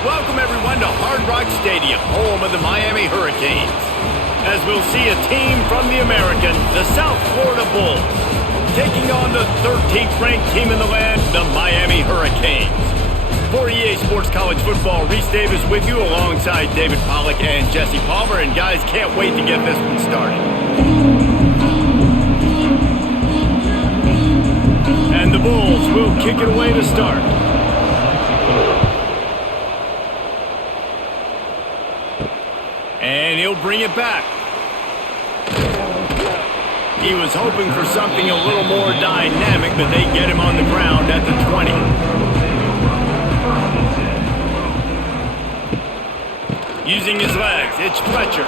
Welcome everyone to Hard Rock Stadium, home of the Miami Hurricanes. As we'll see a team from the American, the South Florida Bulls, taking on the 13th ranked team in the land, the Miami Hurricanes. For EA Sports College Football, Reese Davis with you alongside David Pollack and Jesse Palmer. And guys, can't wait to get this one started. And the Bulls will kick it away to start. And he'll bring it back. He was hoping for something a little more dynamic, but they get him on the ground at the 20. Using his legs, it's Fletcher.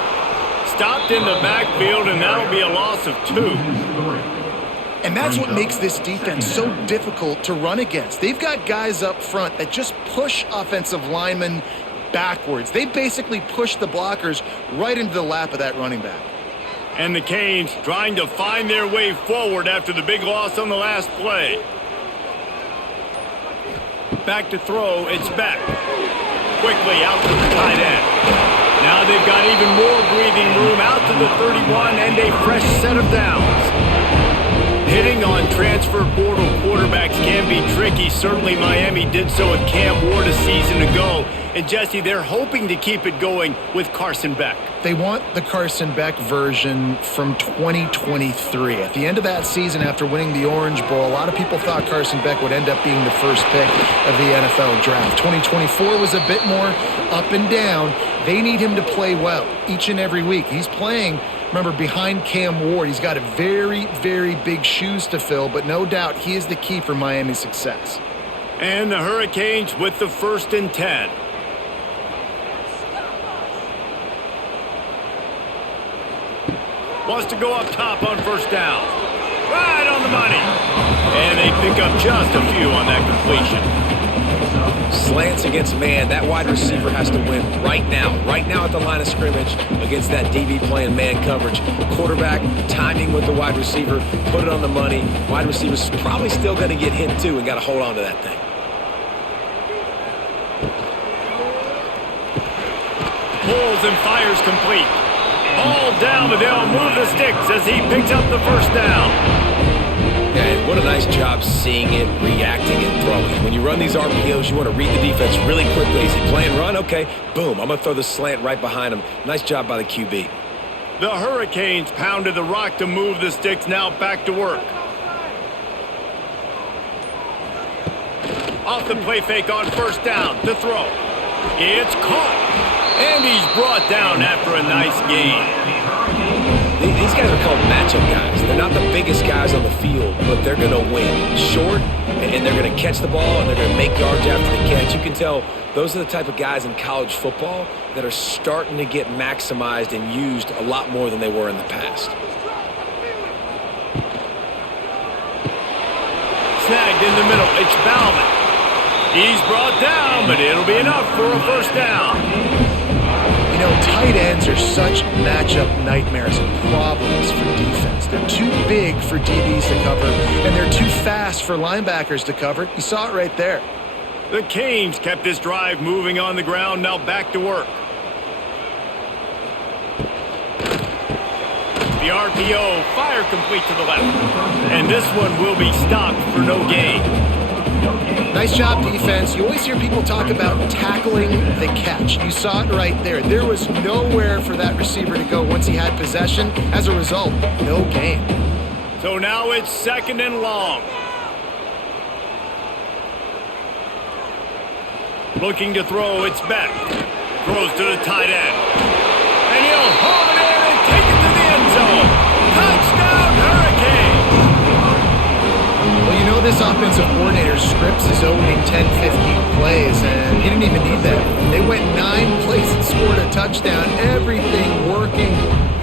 Stopped in the backfield, and that'll be a loss of 2. And that's what makes this defense so difficult to run against. They've got guys up front that just push offensive linemen backwards. They basically push the blockers right into the lap of that running back. And the Canes trying to find their way forward after the big loss on the last play. Back to throw, it's Beck. Quickly out to the tight end. Now they've got even more breathing room out to the 31 and a fresh set of downs. Hitting on transfer portal quarterbacks can be tricky. Certainly Miami did so with Cam Ward a season ago. And Jesse, they're hoping to keep it going with Carson Beck. They want the Carson Beck version from 2023. At the end of that season, after winning the Orange Bowl, a lot of people thought Carson Beck would end up being the first pick of the NFL draft. 2024 was a bit more up and down. They need him to play well each and every week. He's playing, remember, behind Cam Ward. He's got a very, very big shoes to fill, but no doubt he is the key for Miami's success. And the Hurricanes with the 1st and 10. Wants to go up top on 1st down. Right on the money. And they pick up just a few on that completion. Slants against man. That wide receiver has to win right now at the line of scrimmage against that DB playing man coverage. Quarterback timing with the wide receiver, put it on the money. Wide receiver's probably still going to get hit too and got to hold on to that thing. Pulls and fires complete. Ball down, but they'll move the sticks as he picks up the 1st down. Yeah, and what a nice job seeing it, reacting, and throwing. When you run these RPOs, you want to read the defense really quickly. Is he playing run? Okay, boom, I'm going to throw the slant right behind him. Nice job by the QB. The Hurricanes pounded the rock to move the sticks, now back to work. Off the play fake on 1st down, to throw. It's caught. And he's brought down after a nice gain. These guys are called matchup guys. They're not the biggest guys on the field, but they're going to win. Short, and they're going to catch the ball, and they're going to make yards after the catch. You can tell those are the type of guys in college football that are starting to get maximized and used a lot more than they were in the past. Snagged in the middle. It's Bauman. He's brought down, but it'll be enough for a 1st down. You know, tight ends are such matchup nightmares and problems for defense. They're too big for DBs to cover, and they're too fast for linebackers to cover. You saw it right there. The Canes kept this drive moving on the ground, now back to work. The RPO, fire complete to the left. And this one will be stopped for no gain. Nice job, defense. You always hear people talk about tackling the catch. You saw it right there. There was nowhere for that receiver to go once he had possession. As a result, no gain. So now it's 2nd and long. Looking to throw, it's Beck. Throws to the tight end. And he'll haul it in and take it to the end zone. Touchdown, Hurricane! Well, you know this offensive coordinator scripts his opening 10-15 plays, and he didn't even need that. They went 9 plays and scored a touchdown. Everything working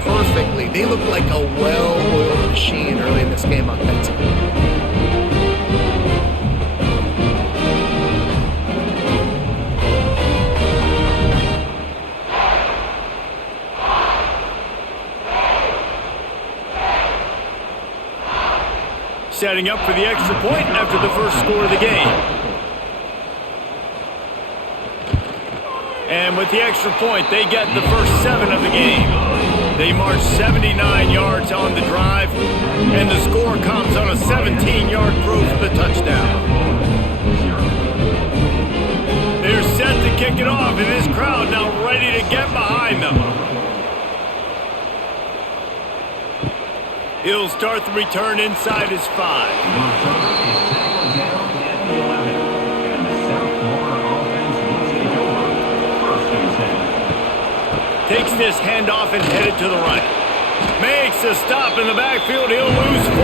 perfectly. They look like a well-oiled machine early in this game offensively. Setting up for the extra point after the first score of the game. And with the extra point, they get the first 7 of the game. They march 79 yards on the drive, and the score comes on a 17-yard throw for the touchdown. They're set to kick it off, and this crowd now ready to get behind them. He'll start the return inside his 5. Takes this handoff and headed to the right. Makes a stop in the backfield. He'll lose 4.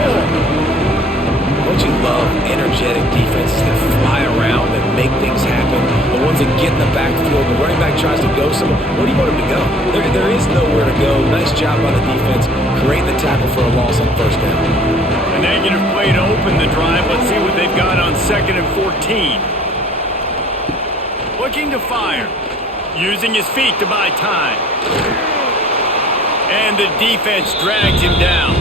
Don't you love energetic defenses that fly around and make things happen? The ones that get in the backfield, the running back tries to go somewhere. Where do you want him to go? There is nowhere to go. Nice job by the defense. Creating the tackle for a loss on first down. A negative play to open the drive. Let's see what they've got on 2nd and 14. Looking to fire. Using his feet to buy time. And the defense drags him down.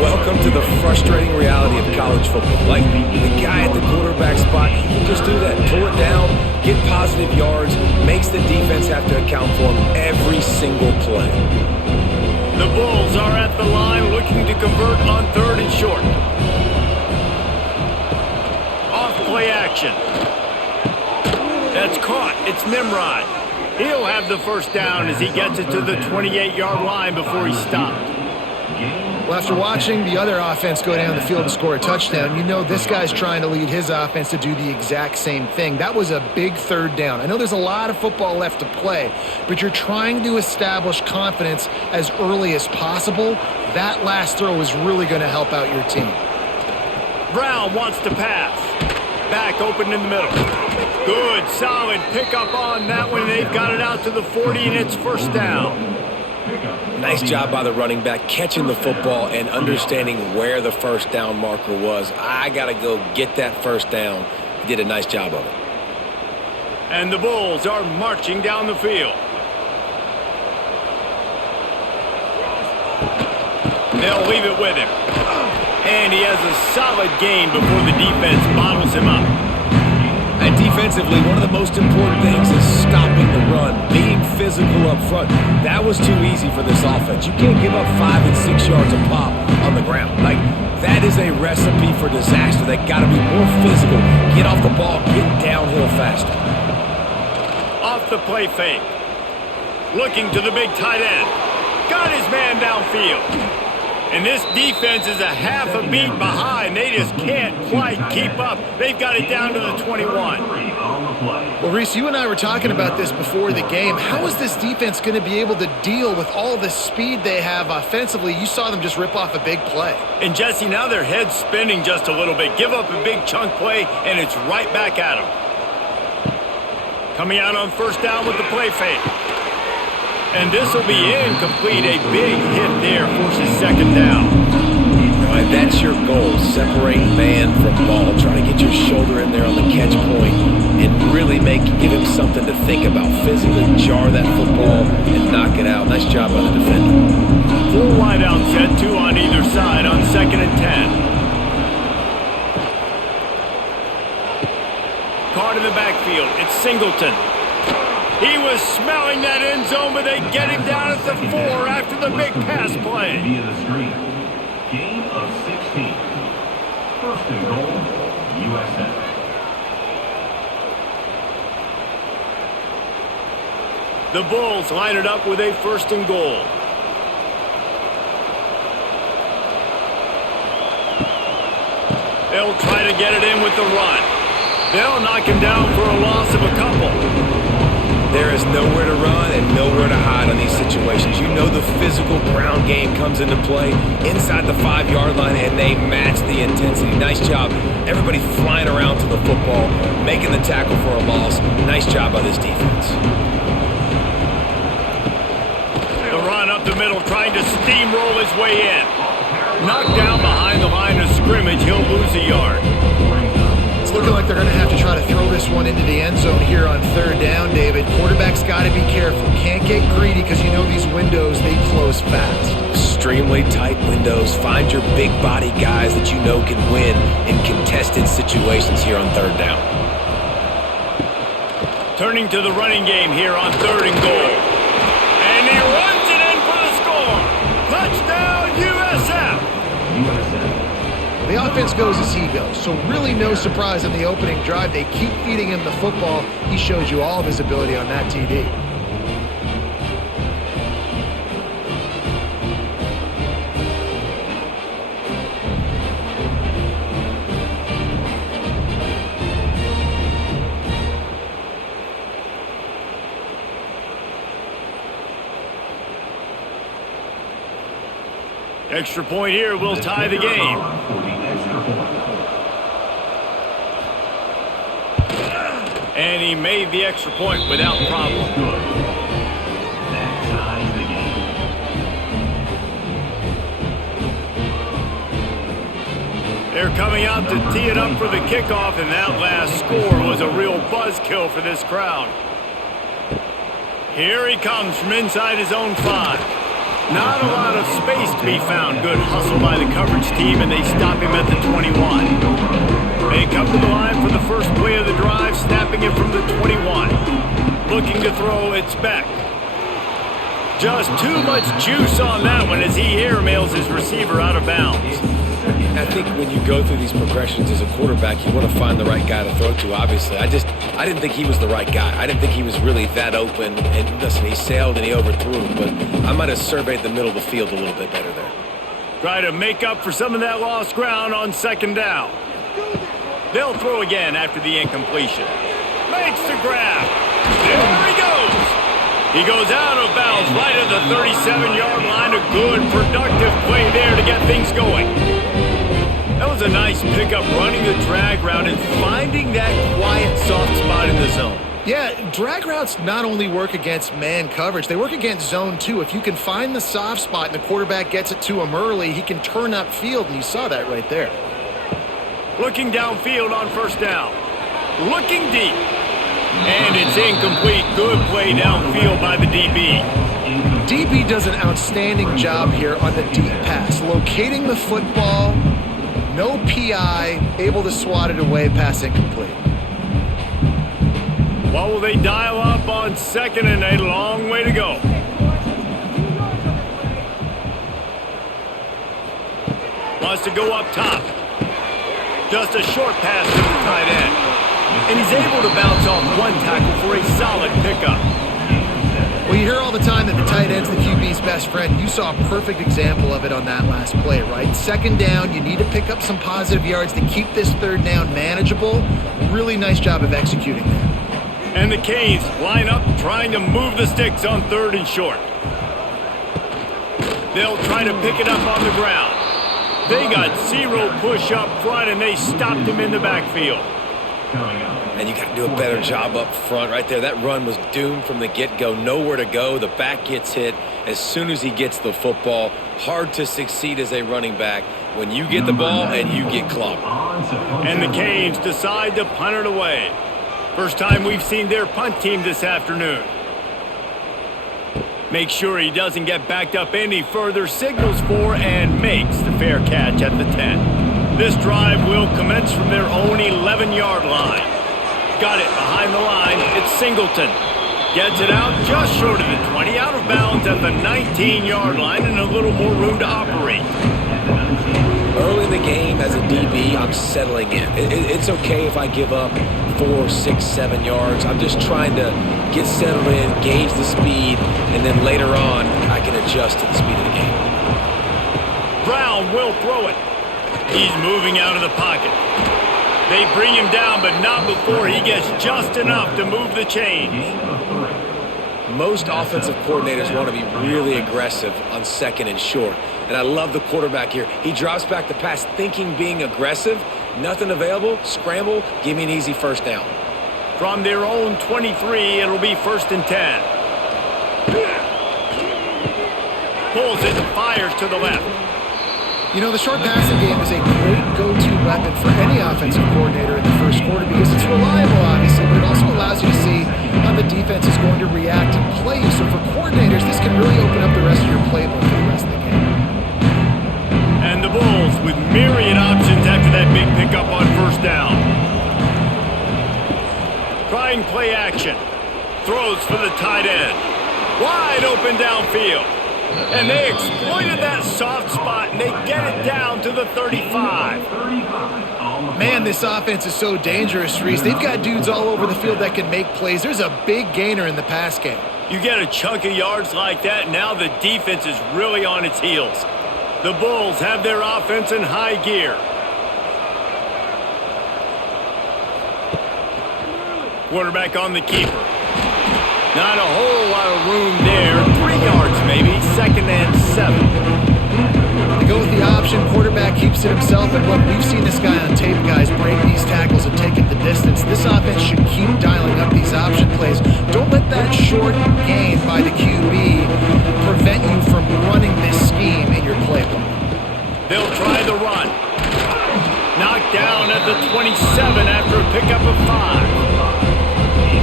Welcome to the frustrating reality of college football. Like, the guy at the quarterback spot, he can just do that. Pull it down, get positive yards, makes the defense have to account for him every single play. The Bulls are at the line looking to convert on 3rd and short. Off play action. That's caught. It's Nimrod. He'll have the first down as he gets it to the 28-yard line before he's stopped. Well, after watching the other offense go down the field to score a touchdown, you know this guy's trying to lead his offense to do the exact same thing. That was a big 3rd down. I know there's a lot of football left to play, but you're trying to establish confidence as early as possible. That last throw is really going to help out your team. Brown wants to pass. Back open in the middle. Good, solid pickup on that one. They've got it out to the 40, and it's first down. Nice job by the running back catching the football and understanding where the first down marker was. I got to go get that first down. He did a nice job of it. And the Bulls are marching down the field. They'll leave it with him. And he has a solid gain before the defense bottles him up. And defensively, one of the most important things is stopping the run, being physical up front. That was too easy for this offense. You can't give up 5 and 6 yards a pop on the ground. Like, that is a recipe for disaster. They got to be more physical. Get off the ball, get downhill faster. Off the play fake. Looking to the big tight end. Got his man downfield. And this defense is a half a beat behind. They just can't quite keep up. They've got it down to the 21. Well, Reese, you and I were talking about this before the game. How is this defense going to be able to deal with all the speed they have offensively? You saw them just rip off a big play. And, Jesse, now their head's spinning just a little bit. Give up a big chunk play, and it's right back at them. Coming out on first down with the play fake. And this will be incomplete. A big hit there forces second down. All right, that's your goal. Separate man from ball. Try to get your shoulder in there on the catch point and really give him something to think about. Physically jar that football and knock it out. Nice job by the defender. Full wide out set, 2 on either side on 2nd and 10. Caught in the backfield. It's Singleton. He was smelling that end zone, but they get him down at the 4 after the big pass play. Via the screen. Gain of 16. First and goal, USF. The Bulls line it up with a first and goal. They'll try to get it in with the run. They'll knock him down for a loss of a couple. There is nowhere to run and nowhere to hide on these situations. You know the physical ground game comes into play inside the 5-yard line, and they match the intensity. Nice job. Everybody flying around to the football, making the tackle for a loss. Nice job by this defense. The run up the middle, trying to steamroll his way in. Knocked down behind the line of scrimmage. He'll lose a yard. It's looking like they're going to have to try to throw this one into the end zone here on 3rd down, David. Quarterback's got to be careful. Can't get greedy because you know these windows, they close fast. Extremely tight windows. Find your big body guys that you know can win in contested situations here on 3rd down. Turning to the running game here on 3rd and goal. And he runs it in for the score. Touchdown, USF. The offense goes as he goes, so really no surprise in the opening drive. They keep feeding him the football. He shows you all of his ability on that TD. Extra point here will tie the game. And he made the extra point without problem. That ties the game. They're coming out to tee it up for the kickoff, and that last score was a real buzzkill for this crowd. Here he comes from inside his own 5. Not a lot of space to be found. Good hustle by the coverage team, and they stop him at the 21. They come to the line for the first play of the drive, snapping it from the 21. Looking to throw, it's Beck. Just too much juice on that one as he airmails his receiver out of bounds. I think when you go through these progressions as a quarterback, you want to find the right guy to throw to, obviously. I didn't think he was the right guy. I didn't think he was really that open. And listen, he sailed and he overthrew, but I might have surveyed the middle of the field a little bit better there. Try to make up for some of that lost ground on 2nd down. They'll throw again after the incompletion. Makes the grab. There he goes. He goes out of bounds right at the 37-yard line. A good, productive play there to get things going. That was a nice pickup, running the drag route and finding that quiet, soft spot in the zone. Yeah, drag routes not only work against man coverage, they work against zone too. If you can find the soft spot and the quarterback gets it to him early, he can turn upfield, and you saw that right there. Looking downfield on 1st down. Looking deep. And it's incomplete. Good play downfield by the DB. DB does an outstanding job here on the deep pass, locating the football. No PI, able to swat it away, pass incomplete. What will they dial up on 2nd and a long way to go? Wants to go up top. Just a short pass to the tight end. And he's able to bounce off one tackle for a solid pickup. Well, you hear all the time that the tight end's the QB's best friend. You saw a perfect example of it on that last play, right? 2nd down, you need to pick up some positive yards to keep this 3rd down manageable. Really nice job of executing that. And the Canes line up trying to move the sticks on 3rd and short. They'll try to pick it up on the ground. They got 0 push up front, and they stopped him in the backfield. And you got to do a better job up front right there. That run was doomed from the get-go. Nowhere to go. The back gets hit as soon as he gets the football. Hard to succeed as a running back when you get the ball and you get clobbed. And the Canes decide to punt it away. First time we've seen their punt team this afternoon. Make sure he doesn't get backed up any further, signals for and makes the fair catch at the 10. This drive will commence from their own 11-yard line. Got it behind the line. It's Singleton. Gets it out just short of the 20, out of bounds at the 19-yard line, and a little more room to operate. Early in the game as a DB, I'm settling in. It's okay if I give up 4, 6, 7 yards. I'm just trying to get settled in, gauge the speed, and then later on, I can adjust to the speed of the game. Brown will throw it. He's moving out of the pocket. They bring him down, but not before he gets just enough to move the chains. Most offensive coordinators want to be really aggressive on 2nd and short. And I love the quarterback here. He drops back the pass thinking being aggressive. Nothing available. Scramble. Give me an easy 1st down. From their own 23, it'll be 1st and 10. Pulls it and fires to the left. You know, the short passing game is a great go-to weapon for any offensive coordinator in the first quarter because it's reliable, obviously, but it also allows you to see how the defense is going to react and play you. So for coordinators, this can really open up the rest of your playbook for the rest of the game. And the Bulls with myriad options after that big pickup on 1st down. Trying play action. motion. Throws for the tight end. Wide open downfield. And they exploited that soft spot, and they get it down to the 35. Man, this offense is so dangerous, Reese. They've got dudes all over the field that can make plays. There's a big gainer in the pass game. You get a chunk of yards like that, now the defense is really on its heels. The Bulls have their offense in high gear. Quarterback on the keeper. Not a whole lot of room there. 3 yards maybe. 2nd and 7. They go with the option. Quarterback keeps it himself. And look, we've seen this guy on tape, guys, break these tackles and take it the distance. This offense should keep dialing up these option plays. Don't let that short gain by the QB prevent you from running this scheme in your playbook. They'll try the run. Knocked down at the 27 after a pickup of 5.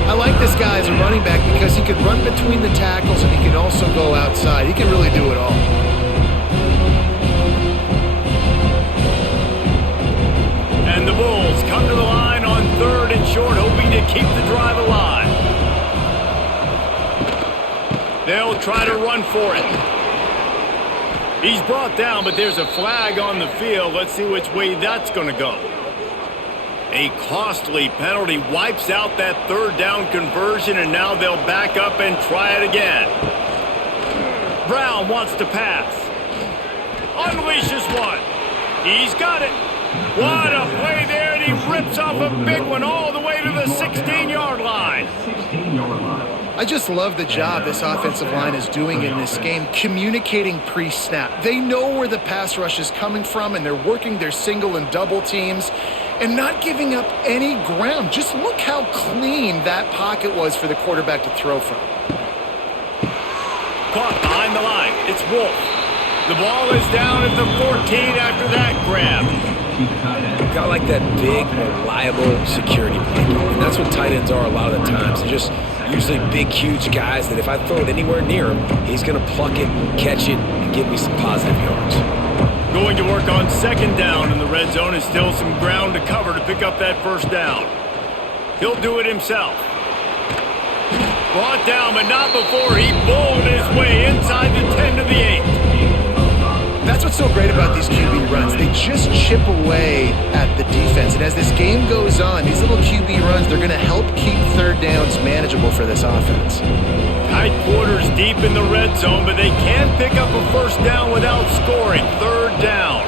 I like this guy as a running back because he can run between the tackles and he can also go outside. He can really do it all. And the Bulls come to the line on 3rd and short, hoping to keep the drive alive. They'll try to run for it. He's brought down, but there's a flag on the field. Let's see which way that's going to go. A costly penalty wipes out that 3rd down conversion, and now they'll back up and try it again. Brown wants to pass. Unleashes one. He's got it. What a play there, and he rips off a big one all the way to the 16-yard line. 16-yard line. I just love the job this offensive line is doing in this game, communicating pre-snap. They know where the pass rush is coming from, and they're working their single and double teams and not giving up any ground. Just look how clean that pocket was for the quarterback to throw from. Caught behind the line. It's Wolf. The ball is down at the 14 after that grab. Got like that big, reliable security blanket. And that's what tight ends are a lot of the times. They're just usually big, huge guys that if I throw it anywhere near him, he's going to pluck it, catch it, and give me some positive yards. Going to work on 2nd down in the red zone, and still some ground to cover to pick up that 1st down. He'll do it himself. Brought down, but not before he bowled his way inside the 10 to the 8. That's what's so great about these QB runs. They just chip away at the defense. And as this game goes on, these little QB runs, they're going to help keep 3rd downs manageable for this offense. Tight quarters deep in the red zone, but they can pick up a 1st down without scoring. 3rd down.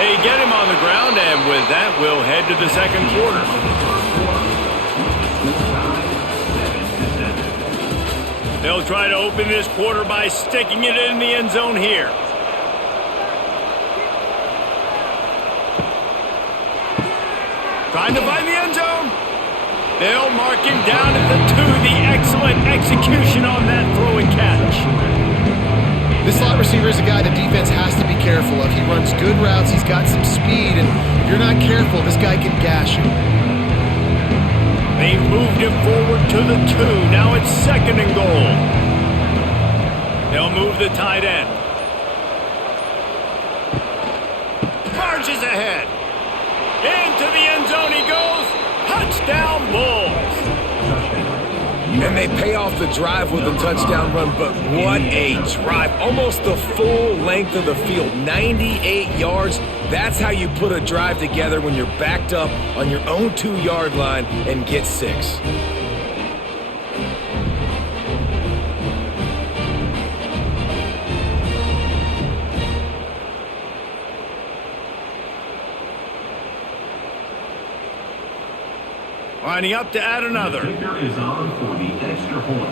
They get him on the ground, and with that, we'll head to the 2nd quarter. They'll try to open this quarter by sticking it in the end zone here. Trying to find the end zone. They'll mark him down at the 2. The excellent execution on that throw and catch. This slot receiver is a guy the defense has to be careful of. He runs good routes. He's got some speed. And if you're not careful, this guy can gash you. They moved him forward to the 2. Now it's 2nd and goal. They'll move the tight end. Marches ahead. Into the end zone he goes. Touchdown, Bulls. And they pay off the drive with a touchdown run, but what a drive. Almost the full length of the field, 98 yards. That's how you put a drive together when you're backed up on your own 2-yard line and get 6. Lining up to add another. The kicker is on for the extra point.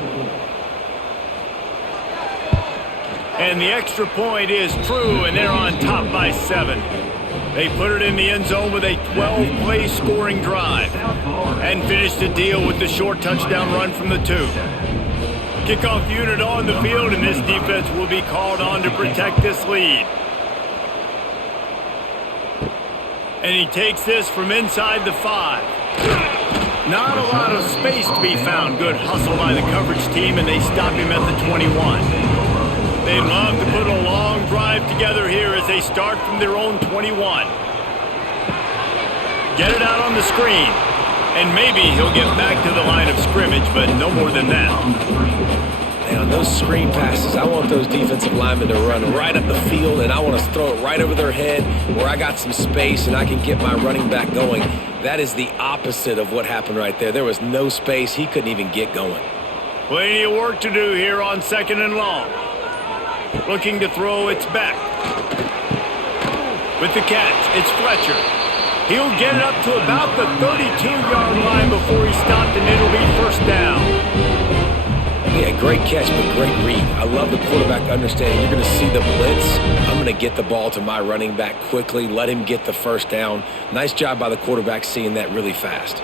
And the extra point is true, and they're on top by 7. They put it in the end zone with a 12-play scoring drive and finished the deal with the short touchdown run from the 2. Kickoff unit on the field, and this defense will be called on to protect this lead. And he takes this from inside the 5. Not a lot of space to be found. Good hustle by the coverage team, and they stop him at the 21. They'd love to put a long drive together here as they start from their own 21. Get it out on the screen. And maybe he'll get back to the line of scrimmage, but no more than that. And on those screen passes, I want those defensive linemen to run right up the field, and I want to throw it right over their head where I got some space and I can get my running back going. That is the opposite of what happened right there. There was no space. He couldn't even get going. Plenty of work to do here on 2nd and long. Looking to throw, it's back. With the catch, it's Fletcher. He'll get it up to about the 32-yard line before he stopped, and it'll be first down. Yeah, great catch, but great read. I love the quarterback understanding you're going to see the blitz. I'm going to get the ball to my running back quickly, let him get the first down. Nice job by the quarterback seeing that really fast.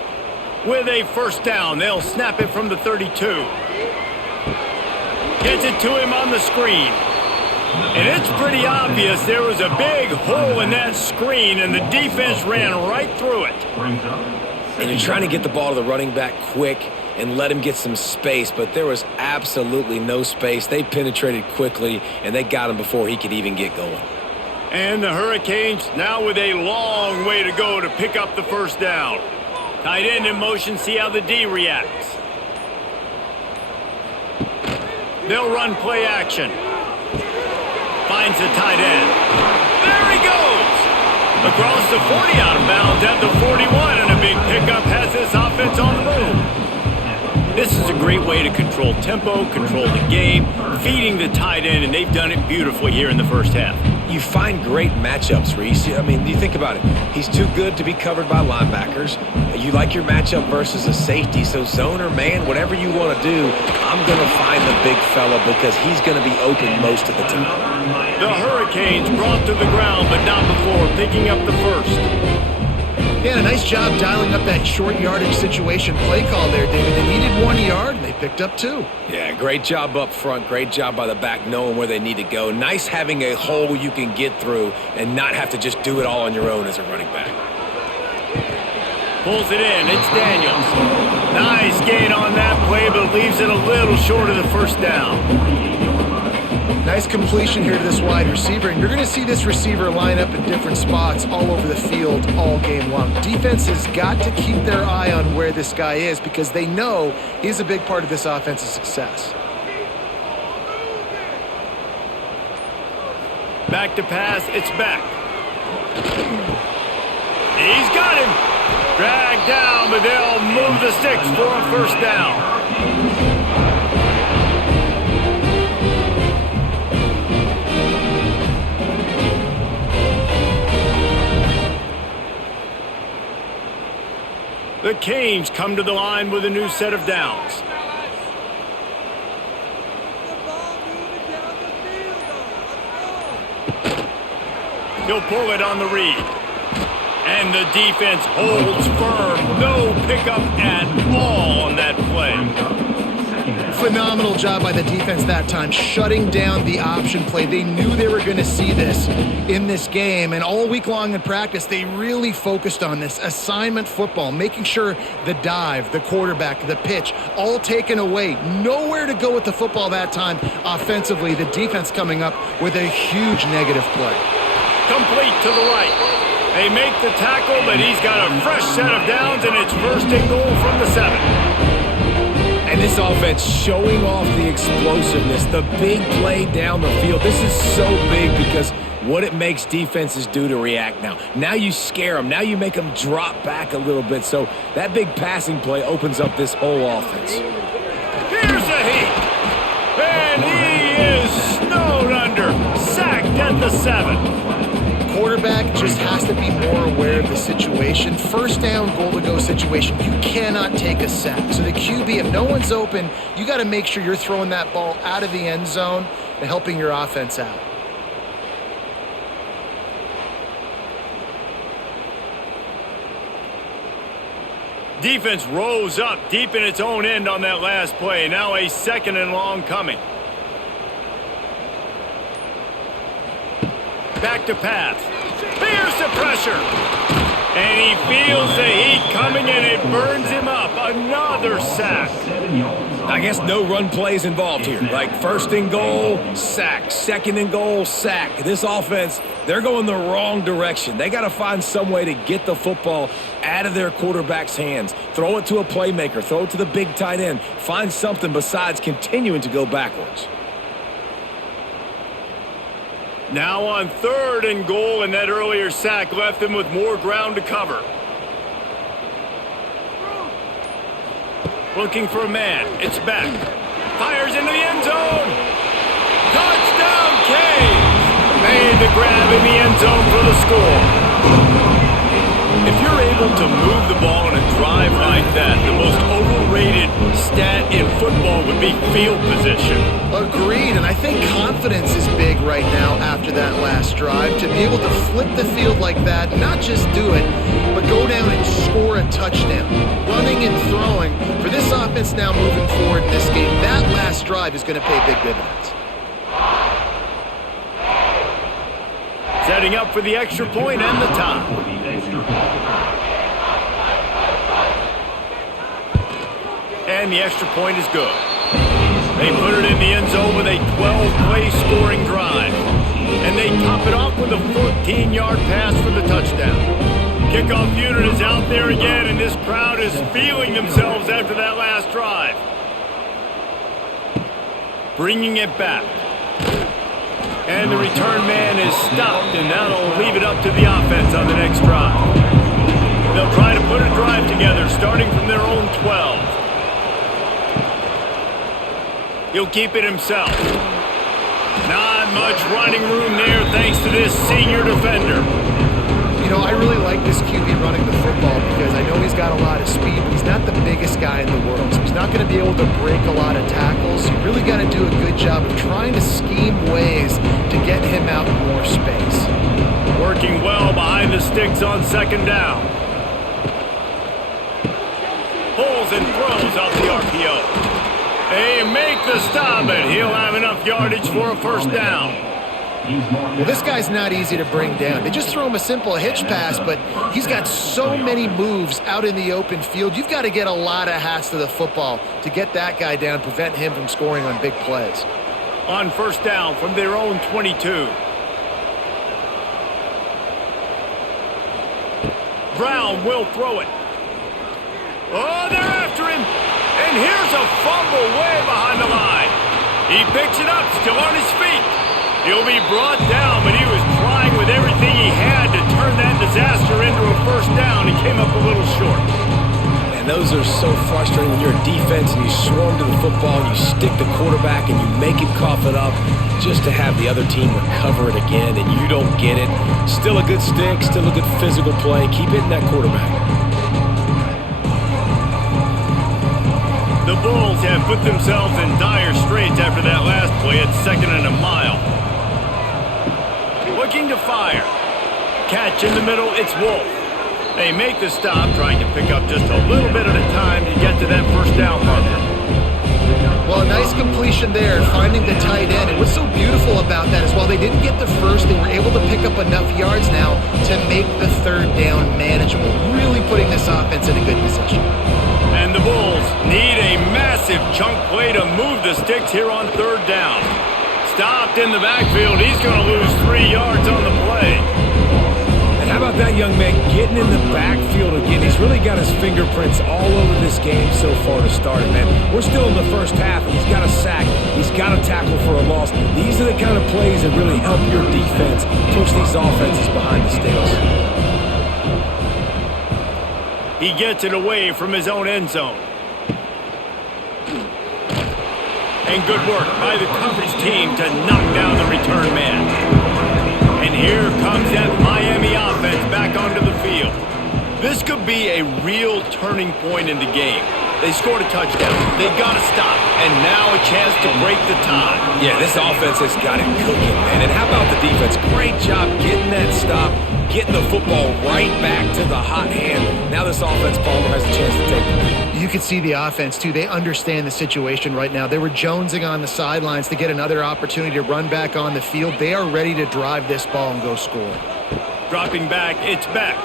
With a first down, they'll snap it from the 32. Gets it to him on the screen. And it's pretty obvious there was a big hole in that screen, and the defense ran right through it. And you're trying to get the ball to the running back quick and let him get some space, but there was absolutely no space. They penetrated quickly, and they got him before he could even get going. And the Hurricanes now with a long way to go to pick up the first down. Tight end in motion, see how the D reacts. They'll run play action. Finds the tight end. There he goes! Across the 40, out of bounds at the 41, and a big pickup has this offense on the move. This is a great way to control tempo, control the game, feeding the tight end, and they've done it beautifully here in the first half. You find great matchups, Reese. I mean, you think about it. He's too good to be covered by linebackers. You like your matchup versus a safety, so zone or man, whatever you want to do, I'm going to find the big fella because he's going to be open most of the time. The Hurricanes brought to the ground, but not before picking up the first. Yeah, a nice job dialing up that short yardage situation play call there, David. They needed 1 yard, and they picked up 2. Yeah, great job up front. Great job by the back knowing where they need to go. Nice having a hole you can get through and not have to just do it all on your own as a running back. Pulls it in. It's Daniels. Nice gain on that play, but leaves it a little short of the first down. Nice completion here to this wide receiver, and you're going to see this receiver line up in different spots all over the field all game long. Defense has got to keep their eye on where this guy is because they know he's a big part of this offense's success. Back to pass, it's back. He's got him. Dragged down, but they'll move the sticks for a first down. The Canes come to the line with a new set of downs. He'll pull it on the read. And the defense holds firm. No pickup at all on that play. Phenomenal job by the defense that time, shutting down the option play. They knew they were going to see this in this game, and all week long in practice, they really focused on this assignment football, making sure the dive, the quarterback, the pitch, all taken away. Nowhere to go with the football that time offensively. The defense coming up with a huge negative play. Complete to the right. They make the tackle, but he's got a fresh set of downs, and it's first and goal from the 7. And this offense showing off the explosiveness, the big play down the field. This is so big because what it makes defenses do to react now. Now you scare them. Now you make them drop back a little bit. So that big passing play opens up this whole offense. Here's a hit. And he is snowed under. Sacked at the 7. Quarterback just has to be more aware of the situation. First down, goal-to-go situation, you cannot take a sack. So the QB, if no one's open, you got to make sure you're throwing that ball out of the end zone and helping your offense out. Defense rose up deep in its own end on that last play. Now a 2nd and long coming. Back to pass. Fears the pressure. And he feels the heat coming and it burns him up. Another sack. I guess no run plays involved here. Like first and goal, sack. Second and goal, sack. This offense, they're going the wrong direction. They got to find some way to get the football out of their quarterback's hands. Throw it to a playmaker. Throw it to the big tight end. Find something besides continuing to go backwards. Now on 3rd and goal, and that earlier sack left them with more ground to cover. Looking for a man. It's back. Fires into the end zone. Touchdown, Canes! Made the grab in the end zone for the score. If you're able to move the ball in a drive like that, the most overrated stat in football would be field position. Agreed, and I think confidence is big right now after that last drive. To be able to flip the field like that, not just do it, but go down and score a touchdown. Running and throwing. For this offense now moving forward in this game, that last drive is going to pay big dividends. Setting up for the extra point and the tie. And the extra point is good. They put it in the end zone with a 12-play scoring drive. And they top it off with a 14-yard pass for the touchdown. Kickoff unit is out there again, and this crowd is feeling themselves after that last drive. Bringing it back. And the return man is stopped, and that'll leave it up to the offense on the next drive. They'll try to put a drive together, starting from their own 12. He'll keep it himself. Not much running room there thanks to this senior defender. You know, I really like this QB running the football because I know he's got a lot of speed, but he's not the biggest guy in the world. So he's not going to be able to break a lot of tackles. You really got to do a good job of trying to scheme ways to get him out in more space. Working well behind the sticks on 2nd down. Pulls and throws off the RPO. They make the stop, and he'll have enough yardage for a 1st down. Well, this guy's not easy to bring down. They just throw him a simple hitch pass, but he's got so many moves out in the open field. You've got to get a lot of hats to the football to get that guy down, prevent him from scoring on big plays. On 1st down from their own 22. Brown will throw it. Oh, they're after him. And here's a fumble way behind the line. He picks it up, still on his feet. He'll be brought down, but he was trying with everything he had to turn that disaster into a 1st down. He came up a little short. And those are so frustrating when you're a defense and you swarm to the football and you stick the quarterback and you make him cough it up just to have the other team recover it again and you don't get it. Still a good stick, still a good physical play. Keep hitting that quarterback. The Bulls have put themselves in dire straits after that last play at 2nd and a mile. Looking to fire. Catch in the middle, it's Wolf. They make the stop, trying to pick up just a little bit at a time to get to that 1st down marker. Well, a nice completion there, finding the tight end. And what's so beautiful about that is while they didn't get the first, they were able to pick up enough yards now to make the 3rd down manageable, really putting this offense in a good position. And the Bulls need a massive chunk play to move the sticks here on 3rd down. Stopped in the backfield. He's going to lose 3 yards on the play. And how about that young man getting in the backfield again? He's really got his fingerprints all over this game so far to start it, man. We're still in the 1st half, and he's got a sack. He's got a tackle for a loss. These are the kind of plays that really help your defense push these offenses behind the sticks. He gets it away from his own end zone. And good work by the coverage team to knock down the return man. And here comes that Miami offense back onto the field. This could be a real turning point in the game. They scored a touchdown. They got to stop. And now a chance to break the tie. Yeah, this offense has got it cooking, man. And how about the defense? Great job getting that stop, getting the football right back to the hot hand. Now this offense, Palmer, has a chance to take it. You could see the offense, too. They understand the situation right now. They were jonesing on the sidelines to get another opportunity to run back on the field. They are ready to drive this ball and go score. Dropping back, it's back.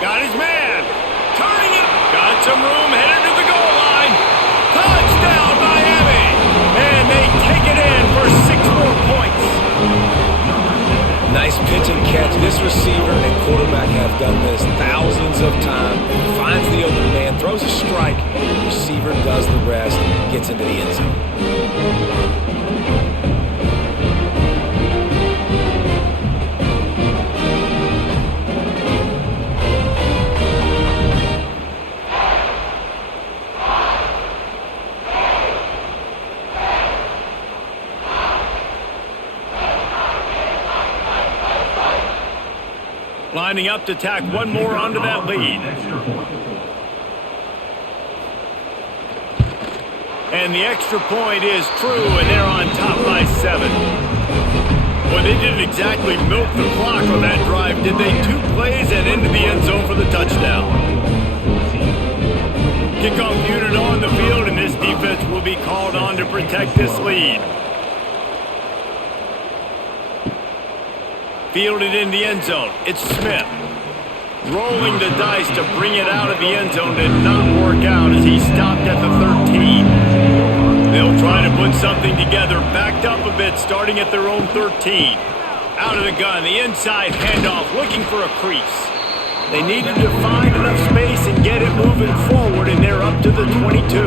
Got his man. Turning it. Got some room, headed to the goal line. Touchdown, Miami. And they take it in for 6 more points. Nice pitch and catch. This receiver and quarterback have done this thousands of times. Finds the open man, throws a strike. The receiver does the rest, gets into the end zone. Lining up to tack one more onto that lead. And the extra point is true, and they're on top by 7. Well, they didn't exactly milk the clock on that drive, did they? 2 plays and into the end zone for the touchdown. Kickoff unit on the field, and this defense will be called on to protect this lead. Fielded in the end zone. It's Smith. Rolling the dice to bring it out of the end zone did not work out as he stopped at the 13. They'll try to put something together, backed up a bit, starting at their own 13. Out of the gun, the inside handoff, looking for a crease. They needed to find enough space and get it moving forward, and they're up to the 22.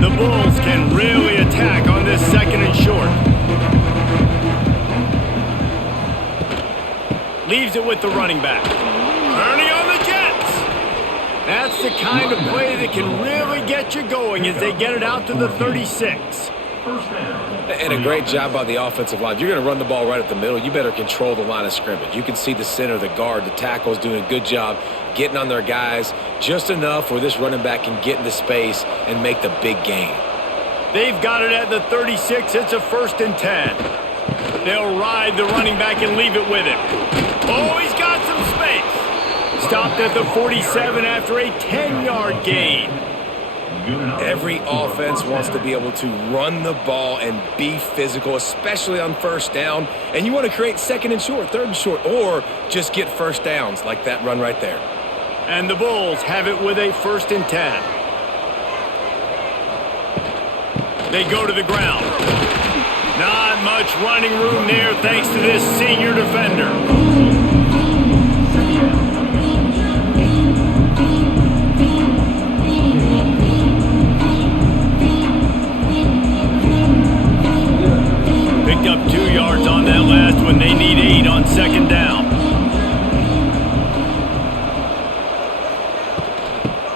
The Bulls can really attack on this 2nd and short. Leaves it with the running back. Turning on the Jets. That's the kind of play that can really get you going as they get it out to the 36. And a great job by the offensive line. If you're going to run the ball right at the middle, you better control the line of scrimmage. You can see the center, the guard, the tackles doing a good job getting on their guys just enough where this running back can get into space and make the big gain. They've got it at the 36. It's a 1st and 10. They'll ride the running back and leave it with him. Oh, he's got some space. Stopped at the 47 after a 10-yard gain. Every offense wants to be able to run the ball and be physical, especially on 1st down. And you want to create 2nd and short, 3rd and short, or just get 1st downs like that run right there. And the Bulls have it with a 1st and 10. They go to the ground. Not much running room there thanks to this senior defender. Picked up 2 yards on that last one. They need 8 on 2nd down.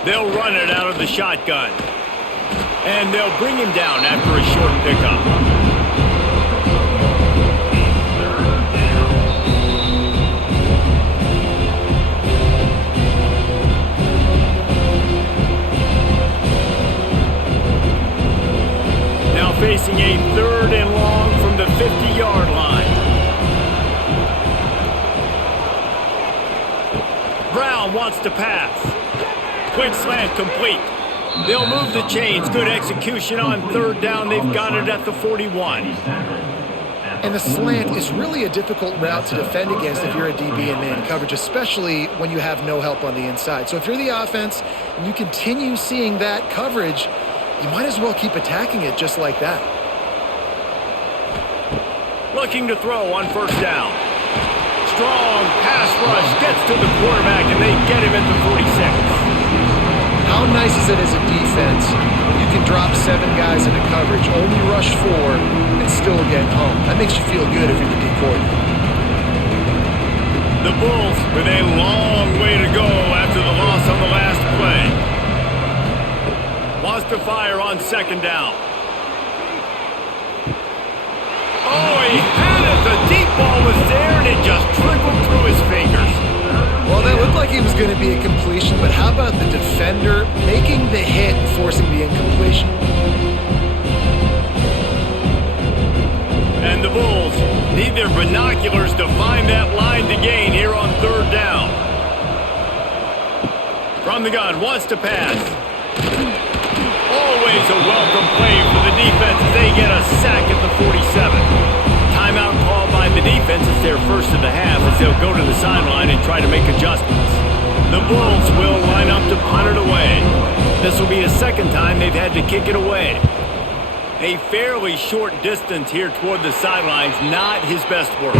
They'll run it out of the shotgun. And they'll bring him down after a short pickup. Now facing a 3rd and long from the 50-yard line. Brown wants to pass. Quick slant complete. They'll move the chains. Good execution on 3rd down. They've got it at the 41. And the slant is really a difficult route to defend against if you're a DB in man coverage, especially when you have no help on the inside. So if you're the offense and you continue seeing that coverage, you might as well keep attacking it just like that. Looking to throw on 1st down. Strong pass rush gets to the quarterback, and they get him at the 46. How nice is it as a defense when you can drop 7 guys into coverage, only rush 4, and still get home? That makes you feel good if you're the D coordinator. The Bulls with a long way to go after the loss on the last play. Wants to fire on 2nd down. Oh, he had it. The deep ball was there, and it just trickled through his fingers. Well, that looked like it was going to be a completion, but how about the defender making the hit and forcing the incompletion? And the Bulls need their binoculars to find that line to gain here on 3rd down. From the gun, wants to pass. Oh, Always a welcome play for the defense as they get a sack at the 47. Timeout called by the defense. It's their first of the half as they'll go to the sideline and try to make adjustments. The Bulls will line up to punt it away. This will be the second time they've had to kick it away. A fairly short distance here toward the sidelines, not his best work.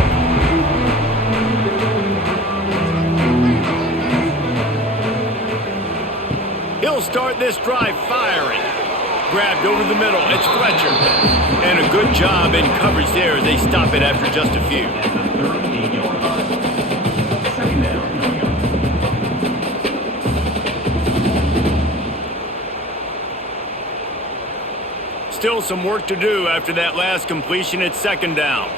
He'll start this drive firing. Grabbed over the middle. It's Fletcher. And a good job in coverage there as they stop it after just a few. Still some work to do after that last completion. It's second down.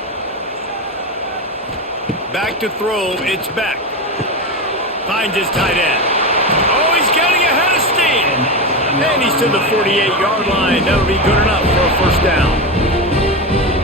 Back to throw. It's Beck. Finds his tight end. Oh, he's getting ahead of steam. And he's to the 48-yard line. That'll be good enough for a first down.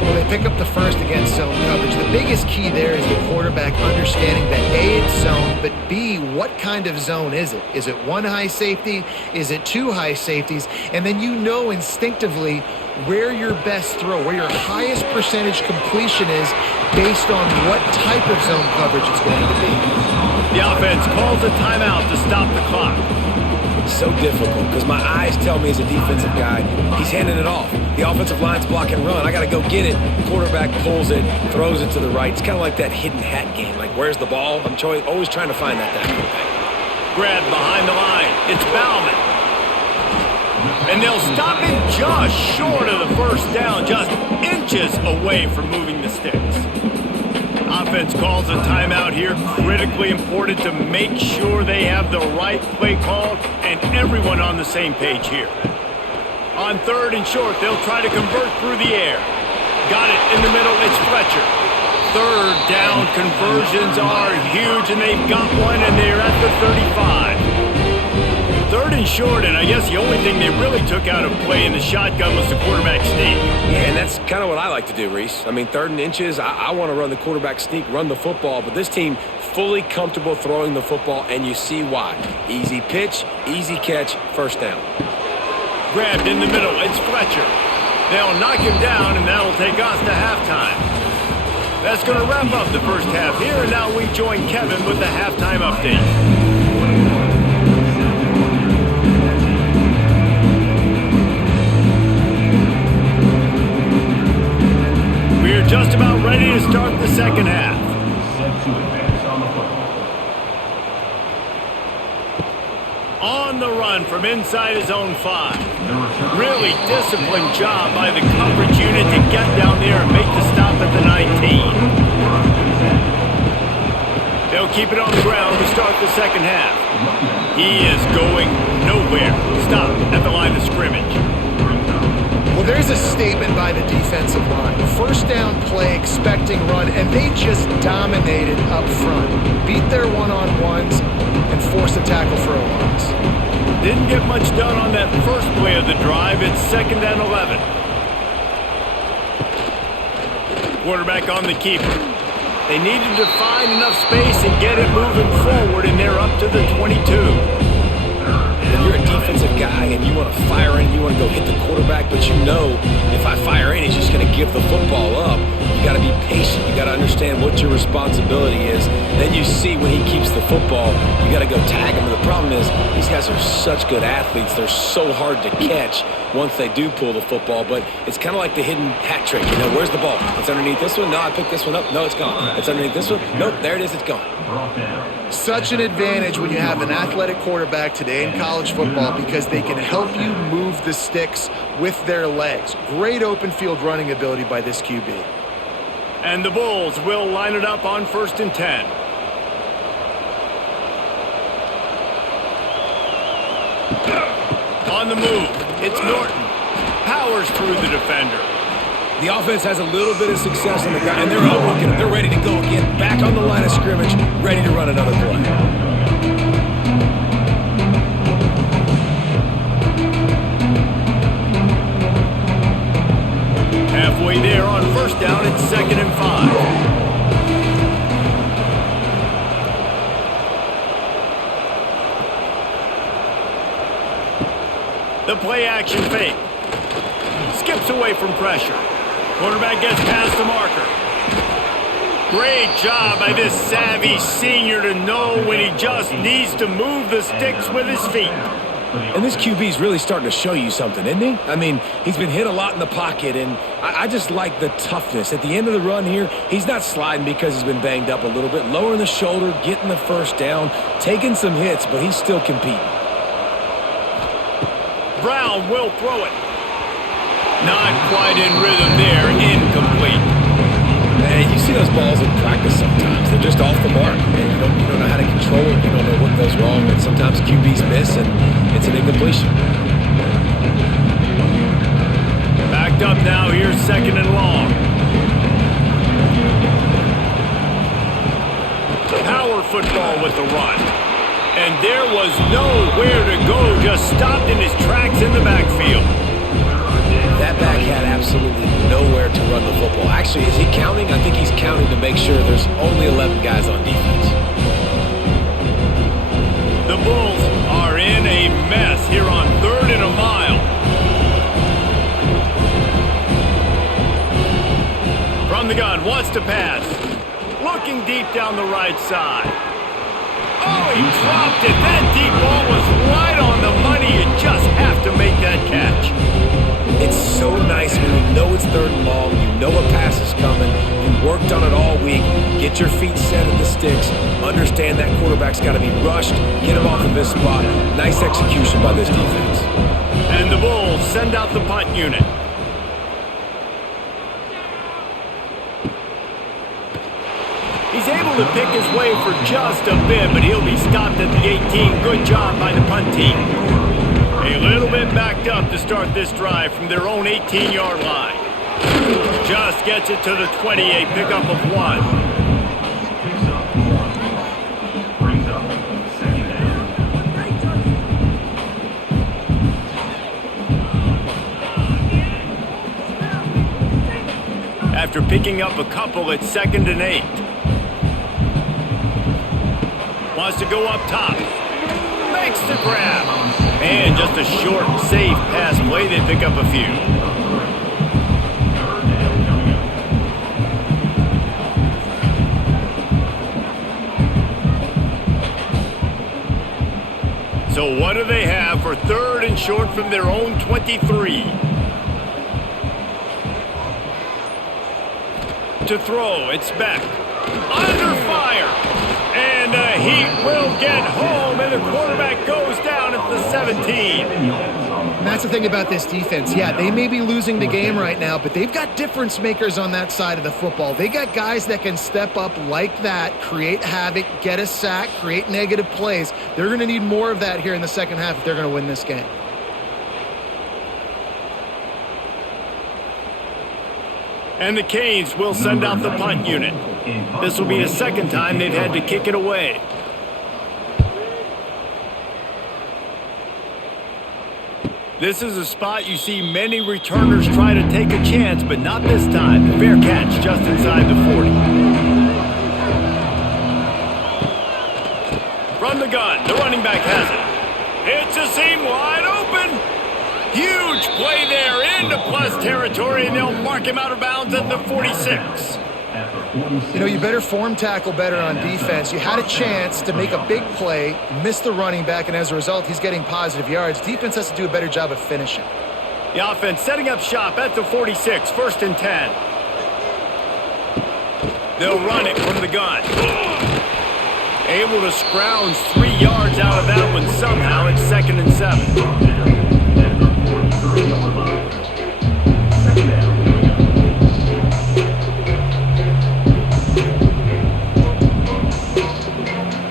Well, they pick up the first against zone coverage. The biggest key there is the quarterback understanding that A, it's zone, but B, what kind of zone is it? Is it one high safety? Is it two high safeties? And then you know instinctively where your best throw, where your highest percentage completion is based on what type of zone coverage it's going to be. The offense calls a timeout to stop the clock. So difficult because my eyes tell me as a defensive guy, he's handing it off. The offensive line's block and run. I got to go get it. Quarterback pulls it, throws it to the right. It's kind of like that hidden hat game. Like, where's the ball? I'm always trying to find that thing. Grabbed behind the line. It's Bauman. And they'll stop him just short of the first down, just inches away from moving the sticks. Offense calls a timeout here. Critically important to make sure they have the right play call and everyone on the same page here. On third and short, they'll try to convert through the air. Got it in the middle. It's Fletcher. Third down conversions are huge, and they've got one, and they're at the 35. Third and short, and I guess the only thing they really took out of play in the shotgun was the quarterback sneak. Yeah, and that's kind of what I like to do, Reese. I mean, third and inches, I want to run the quarterback sneak, run the football, but this team fully comfortable throwing the football, and you see why. Easy pitch, easy catch, first down. Grabbed in the middle, it's Fletcher. They'll knock him down, and that'll take us to halftime. That's going to wrap up the first half here, and now we join Kevin with the halftime update. We're just about ready to start the second half. Set to advance on the football. On the run from inside his own 5. Really disciplined job by the coverage unit to get down there and make the stop at the 19. They'll keep it on the ground to start the second half. He is going nowhere. Stop at the line of scrimmage. Well, there's a statement by the defensive line. First down play, expecting run, and they just dominated up front. Beat their one-on-ones and forced a tackle for a loss. Didn't get much done on that first play of the drive. It's second and 11. Quarterback on the keeper. They needed to find enough space and get it moving forward, and they're up to the 22. When you're a defensive guy and you want to fire in, you want to go hit the quarterback, but you know if I fire in, he's just going to give the football up. You got to be patient. You got to understand what your responsibility is. Then you see when he keeps the football, you got to go tag him. But the problem is these guys are such good athletes. They're so hard to catch once they do pull the football. But it's kind of like the hidden hat trick. You know, where's the ball? It's underneath this one. No, I picked this one up. No, it's gone. It's underneath this one. Nope, there it is. It's gone. Such an advantage when you have an athletic quarterback today in college football because they can help you move the sticks with their legs. Great open field running ability by this QB. And the Bulls will line it up on 1st and 10. On the move, it's Norton. Powers through the defender. The offense has a little bit of success on the ground, and they're out looking. They're ready to go again. Back on the line of scrimmage, ready to run another play. Halfway there on first down, it's 2nd and 5. The play action fake. Skips away from pressure. Quarterback gets past the marker. Great job by this savvy senior to know when he just needs to move the sticks with his feet. And this QB's really starting to show you something, isn't he? I mean, he's been hit a lot in the pocket, and I just like the toughness. At the end of the run here, he's not sliding because he's been banged up a little bit. Lowering the shoulder, getting the first down, taking some hits, but he's still competing. Brown will throw it. Not quite in rhythm there. Incomplete. Man, you see those balls in practice sometimes. They're just off the mark. Man, you don't know how to control it. You don't know what goes wrong. And sometimes QBs miss, and it's an incompletion. Backed up now. Here's 2nd and long. Power football with the run. And there was nowhere to go. Just stopped in his tracks in the backfield. That back had absolutely nowhere to run the football. Actually, is he counting? I think he's counting to make sure there's only 11 guys on defense. The Bulls are in a mess here on 3rd and a mile. From the gun, wants to pass. Looking deep down the right side. Oh, he dropped it. That deep ball was right on the money. You just have to make that catch. It's so nice when you know it's 3rd and long, you know a pass is coming, you worked on it all week, get your feet set at the sticks, understand that quarterback's got to be rushed, get him off of his spot. Nice execution by this defense. And the Bulls send out the punt unit. He's able to pick his way for just a bit, but he'll be stopped at the 18. Good job by the punt team. A little bit backed up to start this drive from their own 18-yard line. Just gets it to the 28, pickup of 1. Picks up 1. Brings up 2nd down. After picking up a couple, it's 2nd and 8. Wants to go up top. Makes the grab. And just a short, safe pass play. They pick up a few. So what do they have for 3rd and short from their own 23? To throw, it's Beck. Under fire. And he will get home, and the quarterback goes down at the 17. And that's the thing about this defense. Yeah, they may be losing the game right now, but they've got difference makers on that side of the football. They got guys that can step up like that, create havoc, get a sack, create negative plays. They're going to need more of that here in the second half if they're going to win this game. And the Canes will send out the punt unit. This will be the 2nd time they've had to kick it away. This is a spot you see many returners try to take a chance, but not this time. The fair catch just inside the 40. From the gun, the running back has it. It's a seam wide open. Huge play there into plus territory, and they'll mark him out of bounds at the 46. You know, you better form tackle better on defense. You had a chance to make a big play, miss the running back, and as a result, he's getting positive yards. Defense has to do a better job of finishing. The offense setting up shop at the 46, 1st and 10. They'll run it from the gun. Able to scrounge 3 yards out of that one somehow. It's 2nd and 7.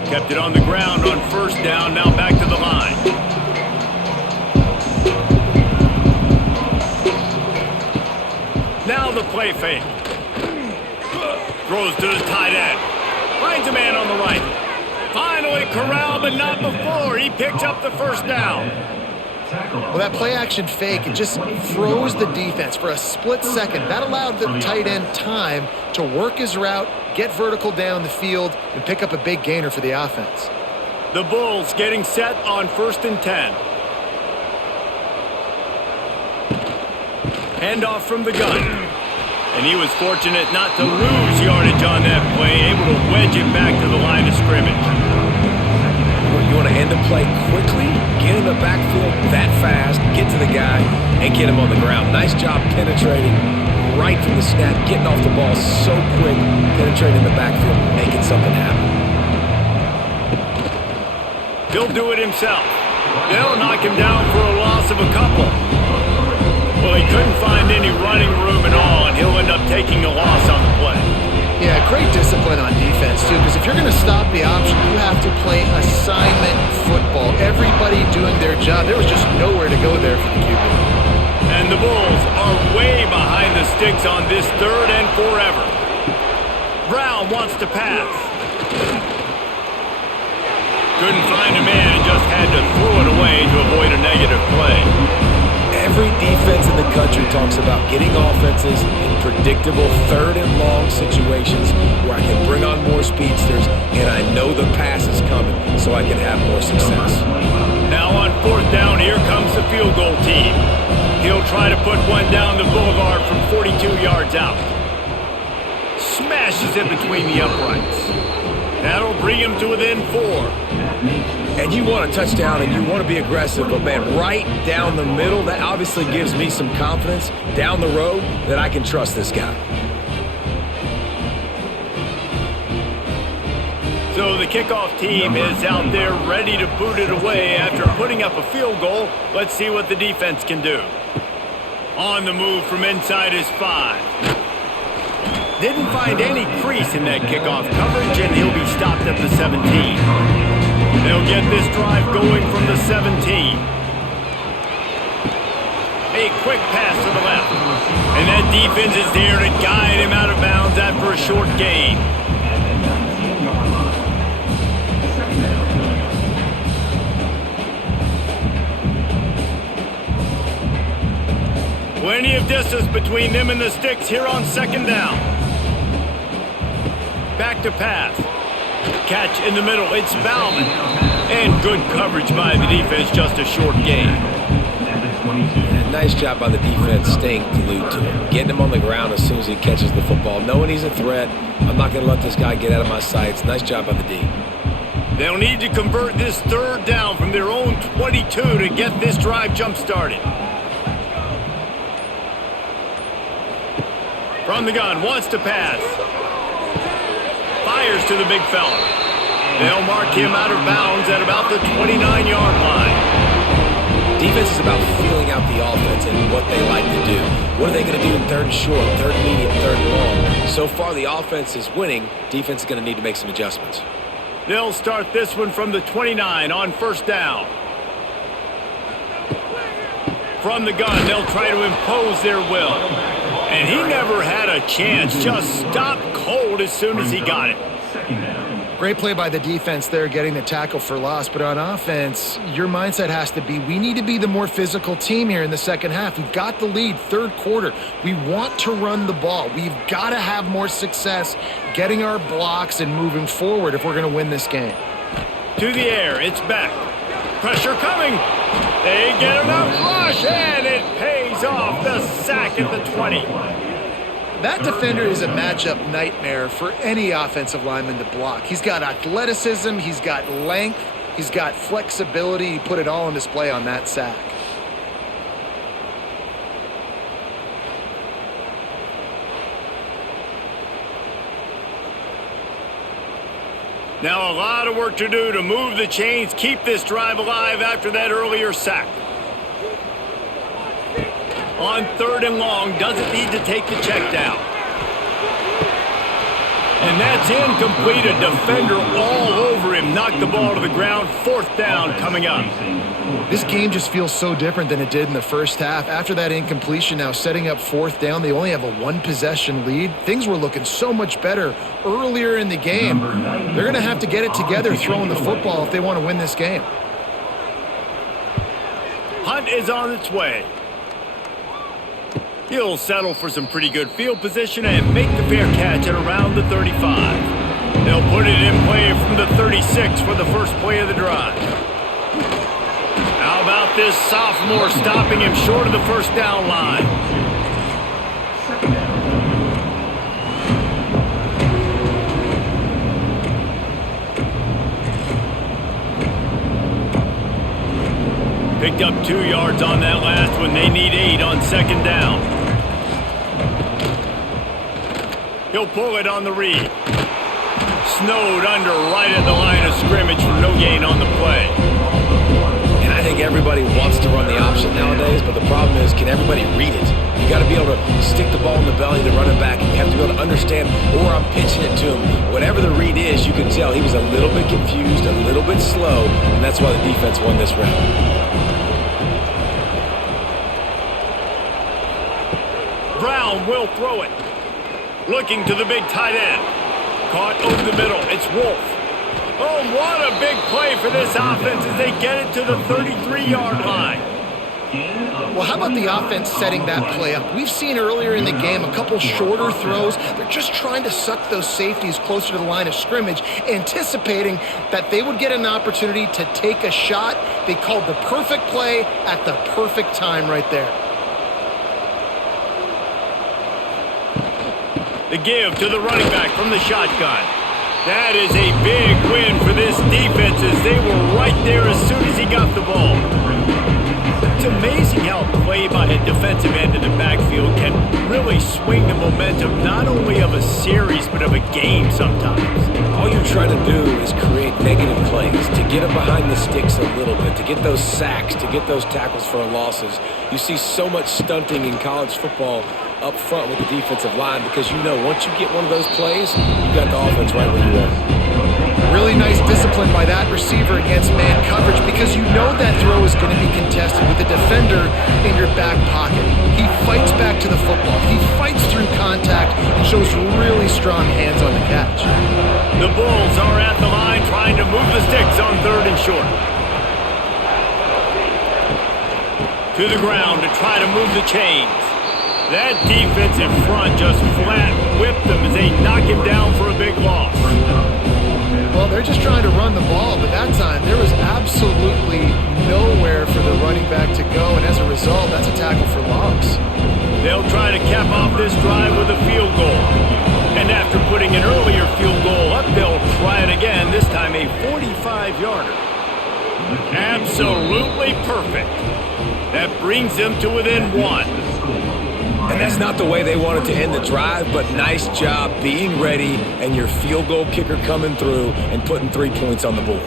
Kept it on the ground on 1st down, now back to the line. Now the play fake. Throws to the tight end. Finds a man on the right. Finally corralled, but not before. He picks up the 1st down. Well, that play action fake, it just froze the defense for a split second. That allowed the tight end time to work his route, get vertical down the field, and pick up a big gainer for the offense. The Bulls getting set on 1st and 10. Handoff from the gun. And he was fortunate not to lose yardage on that play, able to wedge it back to the line of scrimmage. You want to end the play quickly, get in the backfield that fast, get to the guy, and get him on the ground. Nice job penetrating right from the snap, getting off the ball so quick, penetrating the backfield, making something happen. He'll do it himself. They'll knock him down for a loss of a couple. Well, he couldn't find any running room at all, and he'll end up taking a loss on the play. Yeah, great discipline on defense, too, because if you're going to stop the option, you have to play assignment football. Everybody doing their job. There was just nowhere to go there for the QB. And the Bulls are way behind the sticks on this 3rd and forever. Brown wants to pass. Couldn't find a man and just had to throw it away to avoid a negative play. Every defense in the country talks about getting offenses in predictable 3rd and long situations where I can bring on more speedsters and I know the pass is coming so I can have more success. Now on 4th down, here comes the field goal team. He'll try to put one down the boulevard from 42 yards out. Smashes it between the uprights. That'll bring him to within 4. And you want a touchdown and you want to be aggressive, but man, right down the middle, that obviously gives me some confidence down the road that I can trust this guy. So the kickoff team is out there ready to boot it away after putting up a field goal. Let's see what the defense can do. On the move from inside his 5. Didn't find any crease in that kickoff coverage, and he'll be stopped at the 17. They'll get this drive going from the 17. A quick pass to the left. And that defense is there to guide him out of bounds after a short gain. Plenty of distance between them and the sticks here on 2nd down. Back to pass. Catch in the middle. It's Bauman. And good coverage by the defense, just a short gain. And nice job by the defense staying glued to him. Getting him on the ground as soon as he catches the football. Knowing he's a threat. I'm not going to let this guy get out of my sights. Nice job by the D. They'll need to convert this 3rd down from their own 22 to get this drive jump-started. From the gun, wants to pass. Fires to the big fella. They'll mark him out of bounds at about the 29-yard line. Defense is about feeling out the offense and what they like to do. What are they going to do in 3rd and short, 3rd and medium, 3rd and long? So far, the offense is winning. Defense is going to need to make some adjustments. They'll start this one from the 29 on 1st down. From the gun, they'll try to impose their will. And he never had a chance, just stopped cold as soon as he got it. Great play by the defense there, getting the tackle for loss. But on offense, your mindset has to be, we need to be the more physical team here in the 2nd half. We've got the lead, 3rd quarter. We want to run the ball. We've got to have more success getting our blocks and moving forward if we're going to win this game. To the air, it's back. Pressure coming. They get enough rush, and it pays off. The sack at the 20. That defender is a matchup nightmare for any offensive lineman to block. He's got athleticism, he's got length, he's got flexibility. He put it all on display on that sack. Now a lot of work to do to move the chains, keep this drive alive after that earlier sack. On 3rd and long, doesn't need to take the check down. And that's incomplete. A defender all over him. Knocked the ball to the ground. 4th down coming up. This game just feels so different than it did in the 1st half. After that incompletion, now setting up 4th down, they only have a 1-possession lead. Things were looking so much better earlier in the game. They're going to have to get it together throwing the football if they want to win this game. Hunt is on its way. He'll settle for some pretty good field position and make the fair catch at around the 35. They'll put it in play from the 36 for the first play of the drive. How about this sophomore stopping him short of the 1st down line? Picked up 2 yards on that last one. They need 8 on second down. He'll pull it on the read. Snowed under right at the line of scrimmage for no gain on the play. And I think everybody wants to run the option nowadays, but the problem is, can everybody read it? You got to be able to stick the ball in the belly of the running back, and you have to be able to understand, or I'm pitching it to him. Whatever the read is, you can tell he was a little bit confused, a little bit slow, and that's why the defense won this round. Brown will throw it. Looking to the big tight end. Caught over the middle. It's Wolf. Oh, what a big play for this offense as they get it to the 33-yard line. Well, how about the offense setting that play up? We've seen earlier in the game a couple shorter throws. They're just trying to suck those safeties closer to the line of scrimmage, anticipating that they would get an opportunity to take a shot. They called the perfect play at the perfect time right there. The give to the running back from the shotgun. That is a big win for this defense as they were right there as soon as he got the ball. It's amazing how a play by a defensive end in the backfield can really swing the momentum not only of a series but of a game sometimes. All you're trying to do is create negative plays, to get them behind the sticks a little bit, to get those sacks, to get those tackles for losses. You see so much stunting in college football up front with the defensive line because you know once you get one of those plays, you got the offense right where you want. Really nice discipline by that receiver against man coverage because you know that throw is going to be contested with a defender in your back pocket. He fights back to the football. He fights through contact and shows really strong hands on the catch. The Bulls are at the line trying to move the sticks on 3rd and short. To the ground to try to move the chains. That defensive front just flat whipped them as they knock him down for a big loss. Well, they're just trying to run the ball, but that time there was absolutely nowhere for the running back to go, and as a result, that's a tackle for loss. They'll try to cap off this drive with a field goal. And after putting an earlier field goal up, they'll try it again, this time a 45-yarder. Absolutely perfect. That brings them to within 1. And that's not the way they wanted to end the drive, but nice job being ready and your field goal kicker coming through and putting 3 points on the board.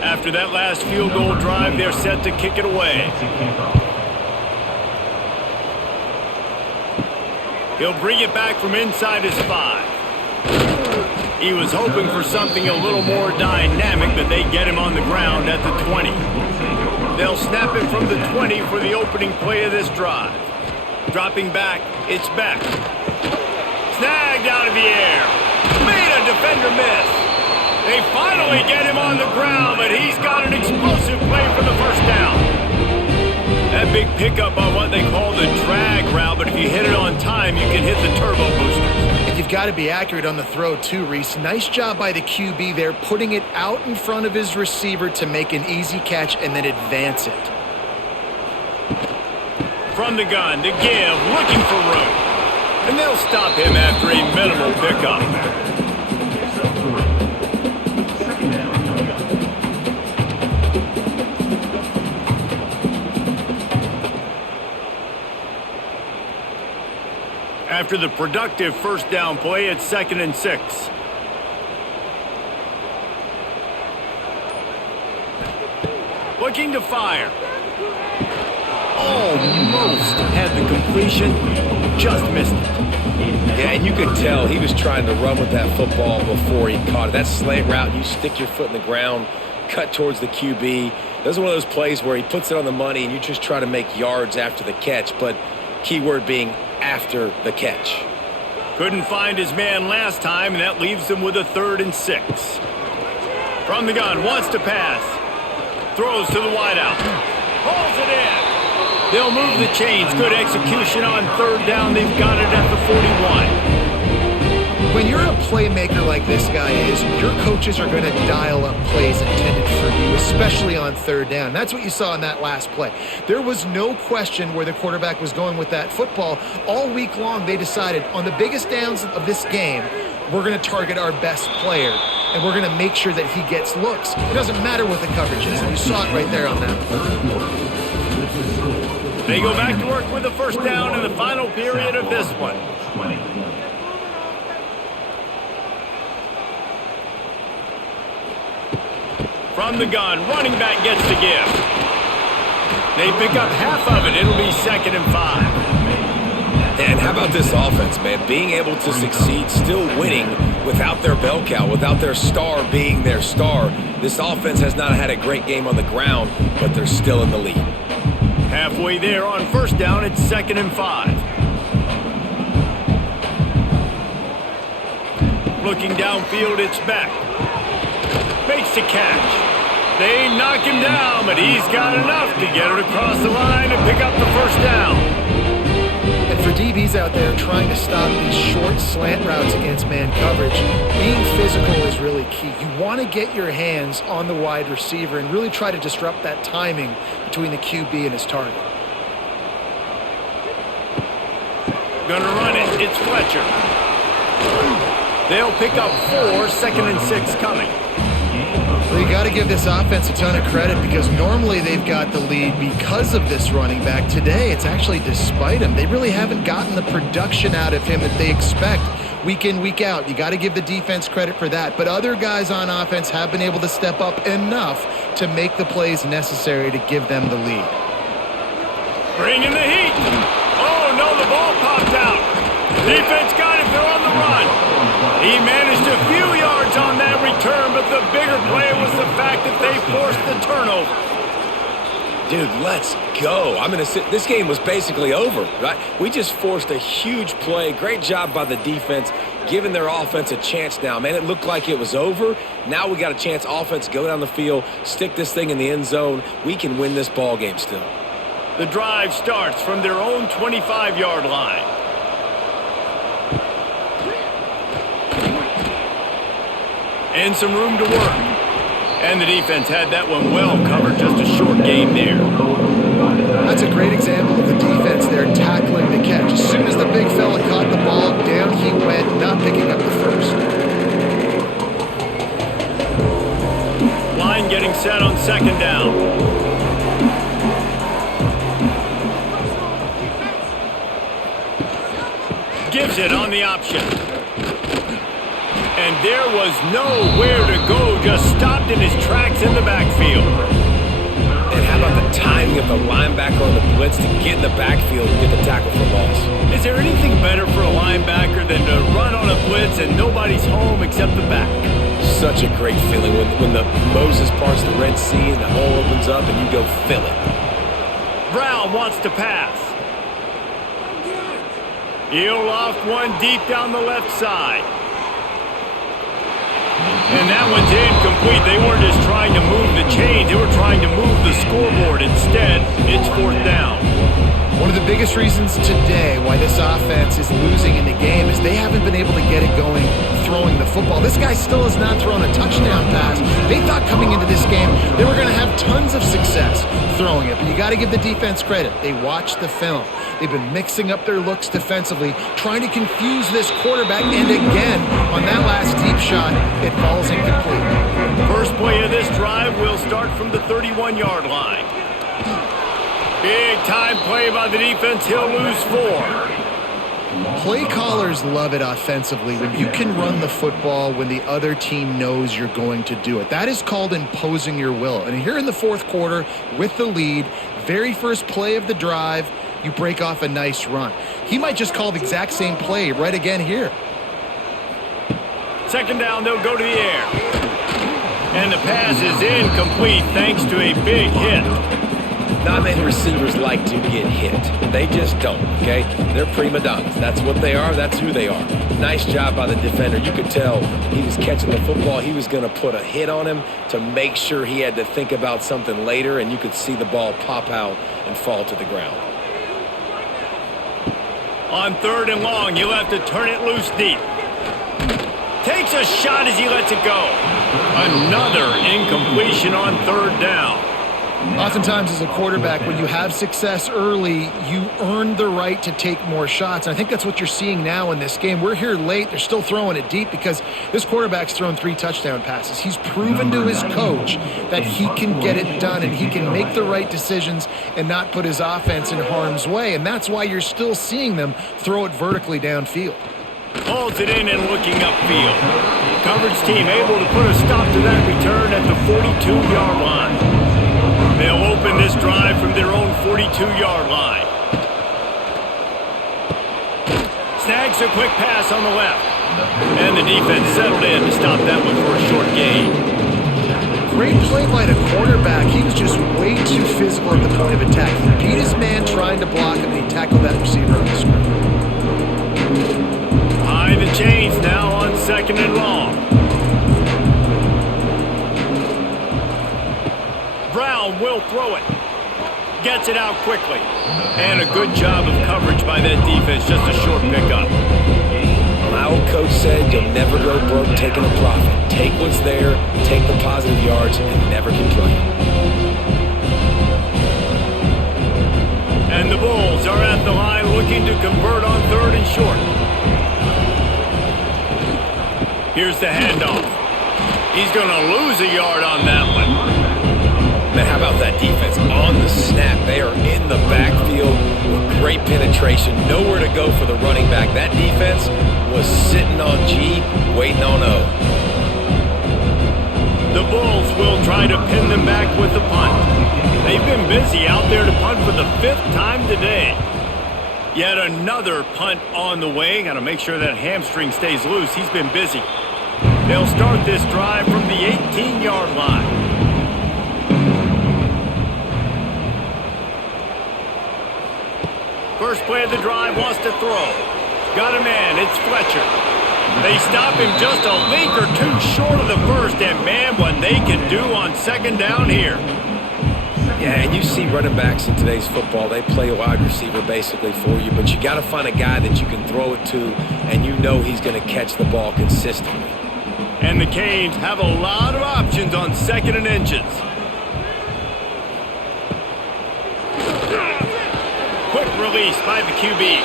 After that last field goal drive, they're set to kick it away. He'll bring it back from inside his 5. He was hoping for something a little more dynamic, but they get him on the ground at the 20. They'll snap it from the 20 for the opening play of this drive. Dropping back, it's Beck. Snagged out of the air. Made a defender miss. They finally get him on the ground, but he's got an explosive play for the first down. That big pickup on what they call the drag route, but if you hit it on time, you can hit the turbo boosters. And you've got to be accurate on the throw too, Reese. Nice job by the QB there, putting it out in front of his receiver to make an easy catch and then advance it. From the gun to give, looking for room. And they'll stop him after a minimal pickup. After the productive first down play, it's 2nd and 6. Looking to fire. Almost had the completion, just missed it. Yeah, and you could tell he was trying to run with that football before he caught it. That slant route, you stick your foot in the ground, cut towards the QB. Those are one of those plays where he puts it on the money and you just try to make yards after the catch, but key word being after the catch. Couldn't find his man last time, and that leaves him with a 3rd and 6. From the gun, wants to pass. Throws to the wideout. Pulls it in. They'll move the chains. Good execution on 3rd down. They've got it at the 41. When you're a playmaker like this guy is, your coaches are going to dial up plays intended for you, especially on 3rd down. That's what you saw in that last play. There was no question where the quarterback was going with that football. All week long, they decided on the biggest downs of this game, we're going to target our best player. and we're going to make sure that he gets looks. It doesn't matter what the coverage is, and you saw it right there on that. They go back to work with the first down in the final period of this one. 20. From the gun, running back gets the give. They pick up half of it. It'll be 2nd and 5. And how about this offense, man? Being able to succeed, still winning without their bell cow, without their star being their star. This offense has not had a great game on the ground, but they're still in the lead. Halfway there on first down, it's 2nd and 5. Looking downfield, it's Beck. Makes the catch. They knock him down, but he's got enough to get it across the line and pick up the first down. And for DBs out there trying to stop these short slant routes against man coverage, being physical is really key. You want to get your hands on the wide receiver and really try to disrupt that timing between the QB and his target. Gonna run it. It's Fletcher. They'll pick up 4, 2nd and 6 coming. Well, you got to give this offense a ton of credit because normally they've got the lead because of this running back. Today, it's actually despite him. They really haven't gotten the production out of him that they expect week in, week out. You got to give the defense credit for that. But other guys on offense have been able to step up enough to make the plays necessary to give them the lead. Bringing the heat. Oh, no, the ball popped out. Defense got it. They're on the run. He managed a few yards on that return, but the bigger play was the fact that they forced the turnover. Dude, let's go. I'm going to sit. This game was basically over, right? We just forced a huge play. Great job by the defense, giving their offense a chance now. Man, it looked like it was over. Now we got a chance. Offense, go down the field, stick this thing in the end zone. We can win this ball game still. The drive starts from their own 25-yard line. And some room to work. And the defense had that one well covered. Just a short game there. That's a great example of the defense there tackling the catch. As soon as the big fella caught the ball, down he went, not picking up the first. Line getting set on 2nd down. Gives it on the option. And there was nowhere to go, just stopped in his tracks in the backfield. And how about the timing of the linebacker on the blitz to get in the backfield and get the tackle for loss? Is there anything better for a linebacker than to run on a blitz and nobody's home except the back? Such a great feeling when the Moses parts the Red Sea and the hole opens up and you go fill it. Brown wants to pass. He'll loft one deep down the left side. And that one's incomplete. They weren't just trying to move the chains. They were trying to move the scoreboard. Instead, it's 4th down. One of the biggest reasons today why this offense is losing in the game is they haven't been able to get it going throwing the football. This guy still has not thrown a touchdown pass. They thought coming into this game they were going to have tons of success throwing it. But you got to give the defense credit. They watched the film. They've been mixing up their looks defensively, trying to confuse this quarterback. And again, on that last deep shot, it falls incomplete. First play of this drive will start from the 31-yard line. Big time play by the defense. He'll lose 4. Play callers love it offensively when you can run the football when the other team knows you're going to do it. That is called imposing your will. And here in the 4th quarter with the lead, very first play of the drive, you break off a nice run. He might just call the exact same play right again here. 2nd down, they'll go to the air. And the pass is incomplete thanks to a big hit. Not many receivers like to get hit. They just don't, okay? They're prima donnas. That's what they are. That's who they are. Nice job by the defender. You could tell he was catching the football. He was going to put a hit on him to make sure he had to think about something later, and you could see the ball pop out and fall to the ground. On 3rd and long, he'll have to turn it loose deep. Takes a shot as he lets it go. Another incompletion on 3rd down. Oftentimes as a quarterback, when you have success early, you earn the right to take more shots. And I think that's what you're seeing now in this game. We're here late. They're still throwing it deep because this quarterback's thrown 3 touchdown passes. He's proven to his coach that he can get it done and he can make the right decisions and not put his offense in harm's way. And that's why you're still seeing them throw it vertically downfield. Hauls it in and looking upfield. Coverage team able to put a stop to that return at the 42-yard line. They'll open this drive from their own 42-yard line. Snags a quick pass on the left. And the defense settled in to stop that one for a short gain. Great play by the quarterback. He was just way too physical at the point of attack. He beat his man trying to block him, and he tackled that receiver on the screen. High the chains now on 2nd and long. Brown will throw it. Gets it out quickly. And a good job of coverage by that defense. Just a short pickup. My old coach said you'll never go broke taking a profit. Take what's there, take the positive yards, and never complain. And the Bulls are at the line looking to convert on 3rd and short. Here's the handoff. He's going to lose a yard on that one. Man, how about that defense on the snap? They are in the backfield with great penetration. Nowhere to go for the running back. That defense was sitting on G, waiting on O. The Bulls will try to pin them back with the punt. They've been busy out there to punt for the 5th time today. Yet another punt on the way. Got to make sure that hamstring stays loose. He's been busy. They'll start this drive from the 18-yard line. First play of the drive, wants to throw. Got a man, it's Fletcher. They stop him just a link or two short of the first, and man, what they can do on 2nd down here. Yeah, and you see running backs in today's football, they play a wide receiver basically for you, but you got to find a guy that you can throw it to, and you know he's going to catch the ball consistently. And the Canes have a lot of options on 2nd and inches. Quick release by the QB.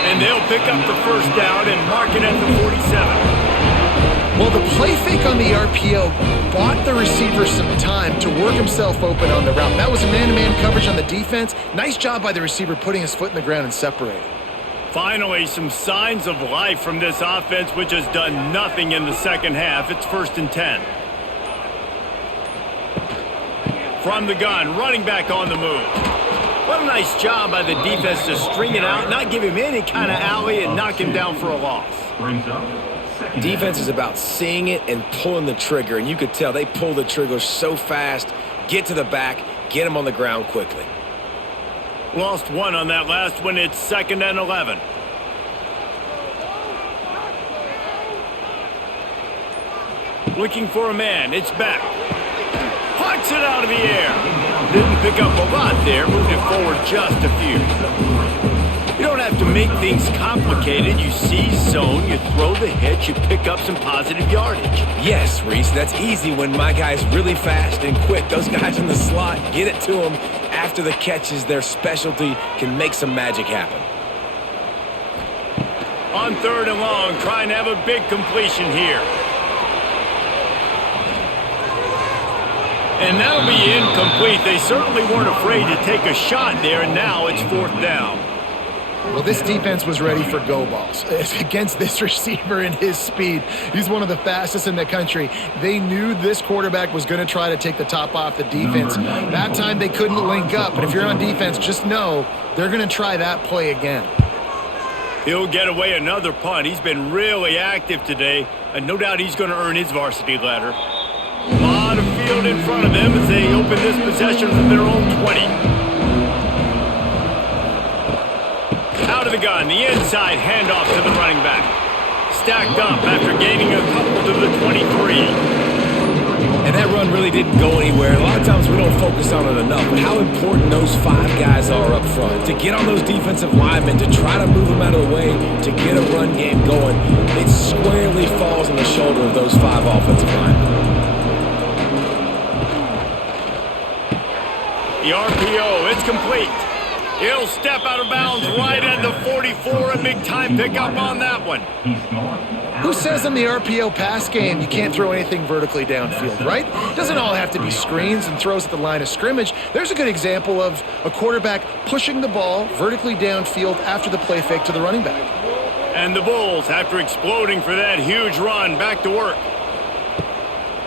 And they'll pick up the 1st down and mark it at the 47. Well, the play fake on the RPO bought the receiver some time to work himself open on the route. That was a man-to-man coverage on the defense. Nice job by the receiver putting his foot in the ground and separating. Finally, some signs of life from this offense, which has done nothing in the 2nd half. It's 1st and 10. From the gun, running back on the move. What a nice job by the defense to string it out, not give him any kind of alley, and knock him down for a loss. Defense is about seeing it and pulling the trigger, and you could tell they pull the trigger so fast, get to the back, get him on the ground quickly. Lost one on that last one. It's 2nd and 11. Looking for a man. It's back. Puts it out of the air. Didn't pick up a lot there. Moved it forward just a few. You don't have to make things complicated. You see zone, you throw the hitch, you pick up some positive yardage. Yes, Reese, that's easy when my guy's really fast and quick. Those guys in the slot, get it to them after the catch is their specialty, can make some magic happen. On 3rd and long, trying to have a big completion here. And that'll be incomplete. They certainly weren't afraid to take a shot there, and now it's 4th down. Well, this defense was ready for go balls against this receiver and his speed. He's one of the fastest in the country. They knew this quarterback was going to try to take the top off the defense. That time they couldn't link up, but if you're on defense, just know they're going to try that play again. He'll get away another punt. He's been really active today, and no doubt he's going to earn his varsity letter. A lot of field in front of them as they open this possession from their own 20. Out of the gun, the inside handoff to the running back. Stacked up after gaining a couple to the 23. And that run really didn't go anywhere. A lot of times we don't focus on it enough, but how important those 5 guys are up front. To get on those defensive linemen, to try to move them out of the way, to get a run game going, it squarely falls on the shoulder of those 5 offensive linemen. The RPO, it's complete. He'll step out of bounds right at the 44, a big-time pickup on that one. Who says in the RPO pass game you can't throw anything vertically downfield, right? It doesn't all have to be screens and throws at the line of scrimmage. There's a good example of a quarterback pushing the ball vertically downfield after the play fake to the running back. And the Bulls, after exploding for that huge run, back to work.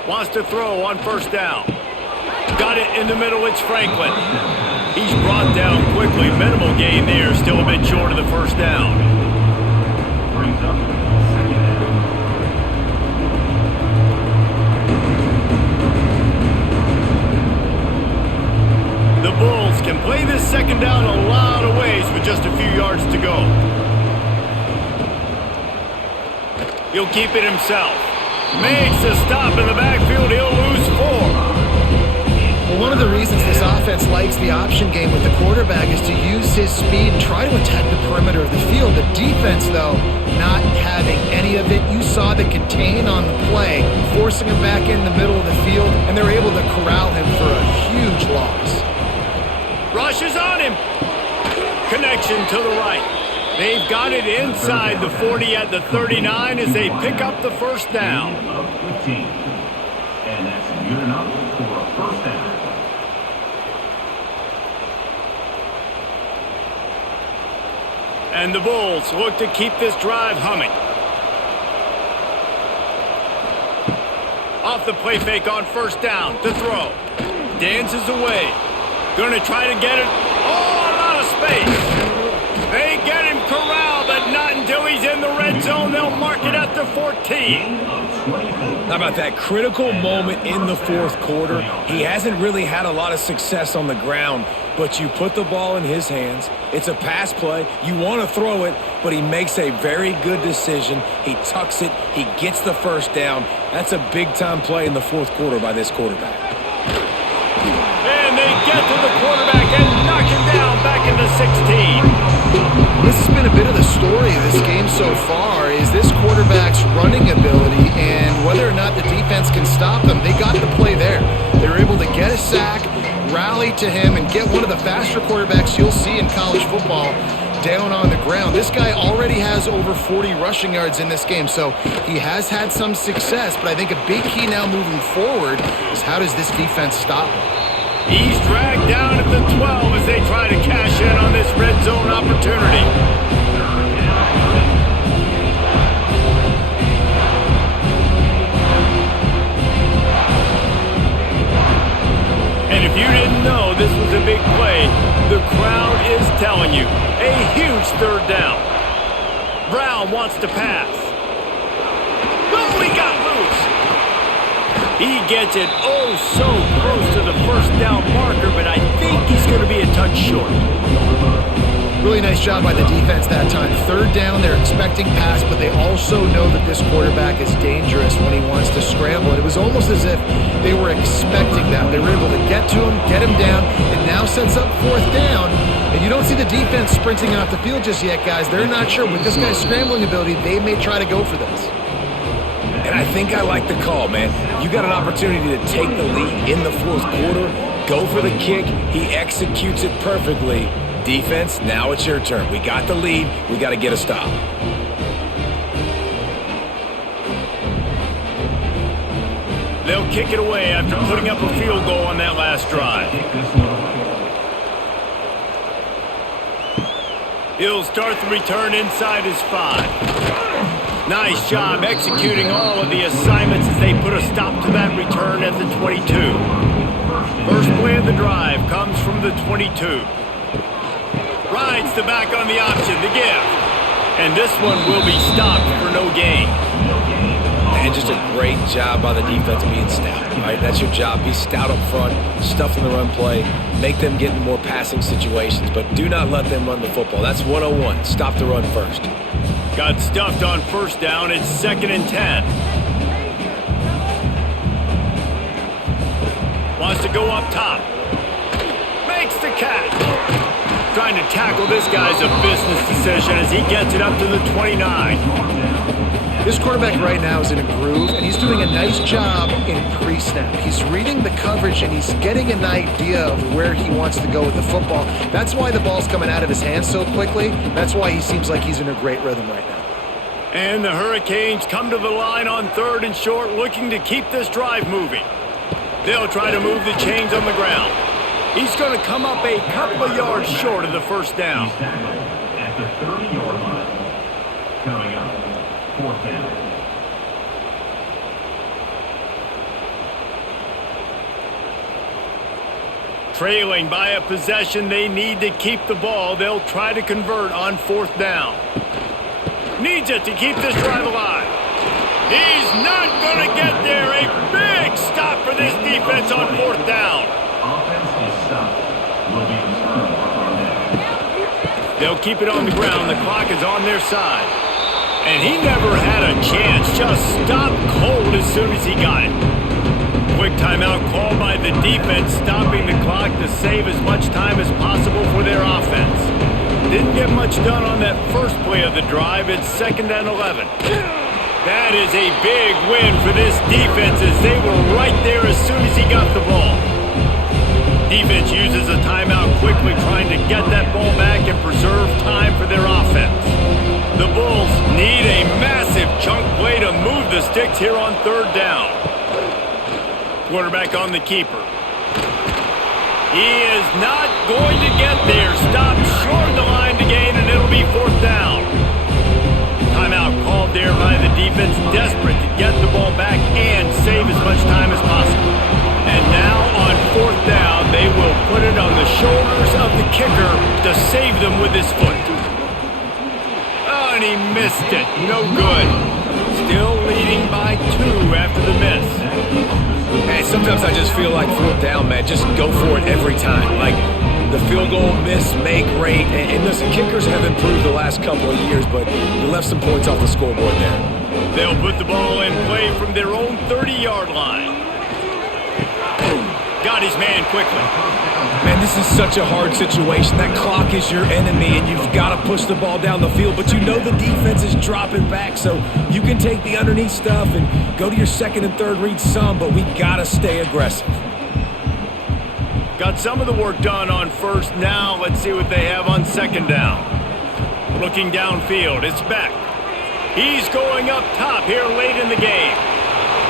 Wants to throw on first down. Got it in the middle, it's Franklin. He's brought down quickly. Minimal gain there, still a bit short of the first down. Brings up second down. The Bulls can play this second down a lot of ways with just a few yards to go. He'll keep it himself. Makes a stop in the backfield. He'll lose 4. Well, one of the reasons this offense likes the option game with the quarterback is to use his speed and try to attack the perimeter of the field. The defense, though, not having any of it. You saw the contain on the play, forcing him back in the middle of the field, and they're able to corral him for a huge loss. Rush is on him. Connection to the right. They've got it inside the 40 at the 39 as they pick up the first down. Of 15. And that's good enough for a first down. And the Bulls look to keep this drive humming. Off the play fake on first down. To throw. Dances away. Going to try to get it. Oh, a lot of space. They get him corralled, but not until he's in the red zone. They'll mark it at the 14. How about that critical moment in the fourth quarter? He hasn't really had a lot of success on the ground, but you put the ball in his hands. It's a pass play. You want to throw it, but he makes a very good decision. He tucks it. He gets the first down. That's a big-time play in the fourth quarter by this quarterback. And they get to the quarterback and knock him down back into 16. This has been a bit of the story of this game so far, is this quarterback's running ability and whether or not the defense can stop them. They got the play there. They were able to get a sack, rally to him, and get one of the faster quarterbacks you'll see in college football down on the ground. This guy already has over 40 rushing yards in this game, so he has had some success, but I think a big key now moving forward is how does this defense stop him? He's dragged down at the 12 as they try to cash in on this red zone opportunity. And if you didn't know this was a big play, the crowd is telling you. A huge third down. Brown wants to pass. Oh, he got loose. He gets it oh so close to the first down marker, but I think he's going to be a touch short. Really nice job by the defense that time. Third down, they're expecting pass, but they also know that this quarterback is dangerous when he wants to scramble. It was almost as if they were expecting that. They were able to get to him, get him down. It now sets up fourth down, and you don't see the defense sprinting off the field just yet, guys. They're not sure. With this guy's scrambling ability, they may try to go for this. And I think I like the call, man. You got an opportunity to take the lead in the fourth quarter. Go for the kick. He executes it perfectly. Defense, now it's your turn. We got the lead. We got to get a stop. They'll kick it away after putting up a field goal on that last drive. He'll start the return inside his 5. Nice job executing all of the assignments as they put a stop to that return at the 22. First play of the drive comes from the 22. Rides the back on the option to give. And this one will be stopped for no gain. And just a great job by the defense being stout. Right? That's your job. Be stout up front, stuff in the run play, make them get in more passing situations, but do not let them run the football. That's 101. Stop the run first. Got stuffed on first down. It's 2nd and 10. Wants to go up top. Makes the catch. Trying to tackle this guy's a business decision as he gets it up to the 29. This quarterback right now is in a groove, and he's doing a nice job in pre-snap. He's reading the coverage, and he's getting an idea of where he wants to go with the football. That's why the ball's coming out of his hands so quickly. That's why he seems like he's in a great rhythm right now. And the Hurricanes come to the line on 3rd and short, looking to keep this drive moving. They'll try to move the chains on the ground. He's going to come up a couple of yards short of the first down. He's tackled at the 30-yard line. Coming up, 4th down. Trailing by a possession, they need to keep the ball. They'll try to convert on 4th down. Needs it to keep this drive alive. He's not going to get there. A big stop for this defense on 4th down. Offense is stopped. Will be returned on down. They'll keep it on the ground. The clock is on their side. And he never had a chance. Just stopped cold as soon as he got it. Quick timeout called by the defense, stopping the clock to save as much time as possible for their offense. Didn't get much done on that first play of the drive. It's 2nd and 11. That is a big win for this defense as they were right there as soon as he got the ball. Defense uses a timeout quickly, trying to get that ball back and preserve time for their offense. The Bulls need a massive chunk play to move the sticks here on 3rd down. Quarterback on the keeper. He is not going to get there. Stopped short of the line to gain, and it'll be 4th down. Timeout called there by the defense, desperate to get the ball back and save as much time as possible. And now on 4th down, they will put it on the shoulders of the kicker to save them with his foot. Oh, and he missed it. No good. Still leading by 2 after the miss. Hey, sometimes I just feel like 4th down, man. Just go for it every time. Like the field goal miss, make rate. And listen, kickers have improved the last couple of years, but you left some points off the scoreboard there. They'll put the ball in play from their own 30-yard line. Got his man quickly. Man, this is such a hard situation. That clock is your enemy, and you've got to push the ball down the field. But you know the defense is dropping back, so you can take the underneath stuff and go to your 2nd and 3rd read some, but we got to stay aggressive. Got some of the work done on 1st. Now let's see what they have on 2nd down. Looking downfield, it's Beck. He's going up top here late in the game.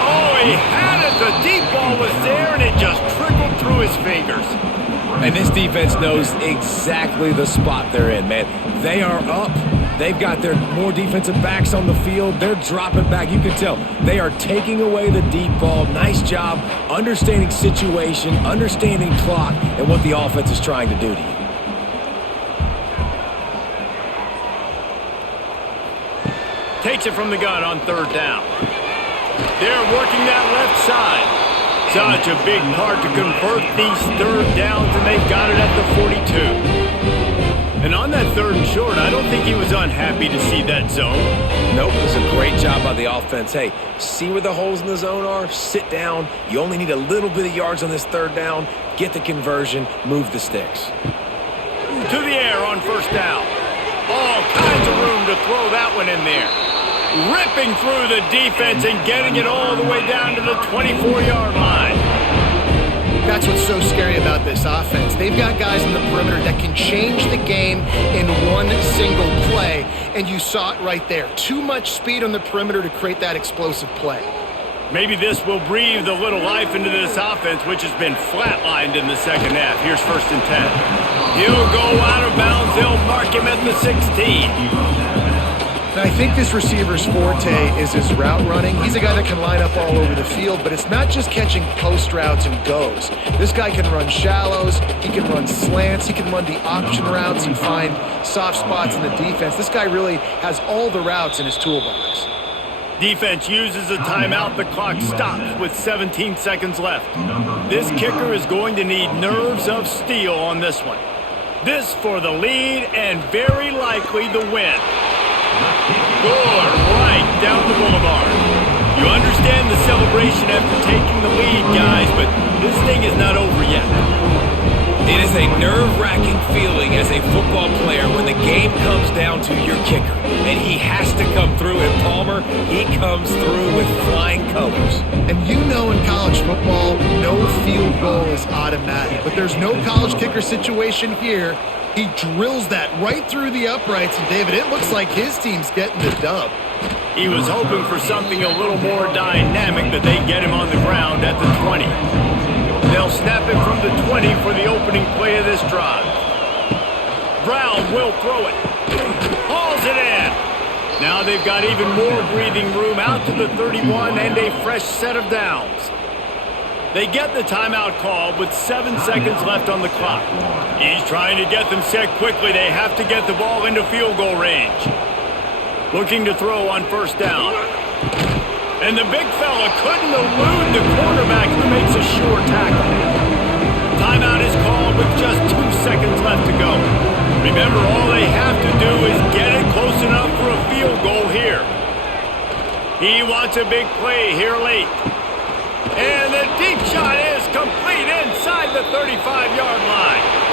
Oh, he had it. The deep ball was there, and it just trickled through his fingers. And this defense knows exactly the spot they're in, man. They are up. They've got their more defensive backs on the field. They're dropping back. You can tell they are taking away the deep ball. Nice job understanding situation, understanding clock, and what the offense is trying to do to you. Takes it from the gun on 3rd down. They're working that left side. Such a big part to convert these 3rd downs, and they've got it at the 42. And on that 3rd and short, I don't think he was unhappy to see that zone. Nope, it was a great job by the offense. Hey, see where the holes in the zone are? Sit down. You only need a little bit of yards on this 3rd down. Get the conversion. Move the sticks. To the air on 1st down. All kinds of room to throw that one in there. Ripping through the defense and getting it all the way down to the 24-yard line. That's what's so scary about this offense. They've got guys in the perimeter that can change the game in one single play, and you saw it right there. Too much speed on the perimeter to create that explosive play. Maybe this will breathe a little life into this offense, which has been flatlined in the 2nd half. Here's 1st and 10. He'll go out of bounds. They'll mark him at the 16. Now, I think this receiver's forte is his route running. He's a guy that can line up all over the field, but it's not just catching post routes and goes. This guy can run shallows, he can run slants, he can run the option routes and find soft spots in the defense. This guy really has all the routes in his toolbox. Defense uses a timeout. The clock stops with 17 seconds left. This kicker is going to need nerves of steel on this one. This for the lead and very likely the win. Score right down the boulevard. You understand the celebration after taking the lead, guys, but this thing is not over yet. It is a nerve-wracking feeling as a football player when the game comes down to your kicker, and he has to come through. And Palmer, he comes through with flying colors. And you know in college football, no field goal is automatic, but there's no college kicker situation here. He drills that right through the uprights, and David, it looks like his team's getting the dub. He was hoping for something a little more dynamic, but they get him on the ground at the 20. They'll snap it from the 20 for the opening play of this drive. Brown will throw it. Hauls it in. Now they've got even more breathing room out to the 31 and a fresh set of downs. They get the timeout call with 7 seconds left on the clock. He's trying to get them set quickly. They have to get the ball into field goal range. Looking to throw on first down. And the big fella couldn't elude the quarterback who makes a sure tackle. Timeout is called with just 2 seconds left to go. Remember, all they have to do is get it close enough for a field goal here. He wants a big play here late. And the deep shot is complete inside the 35-yard line.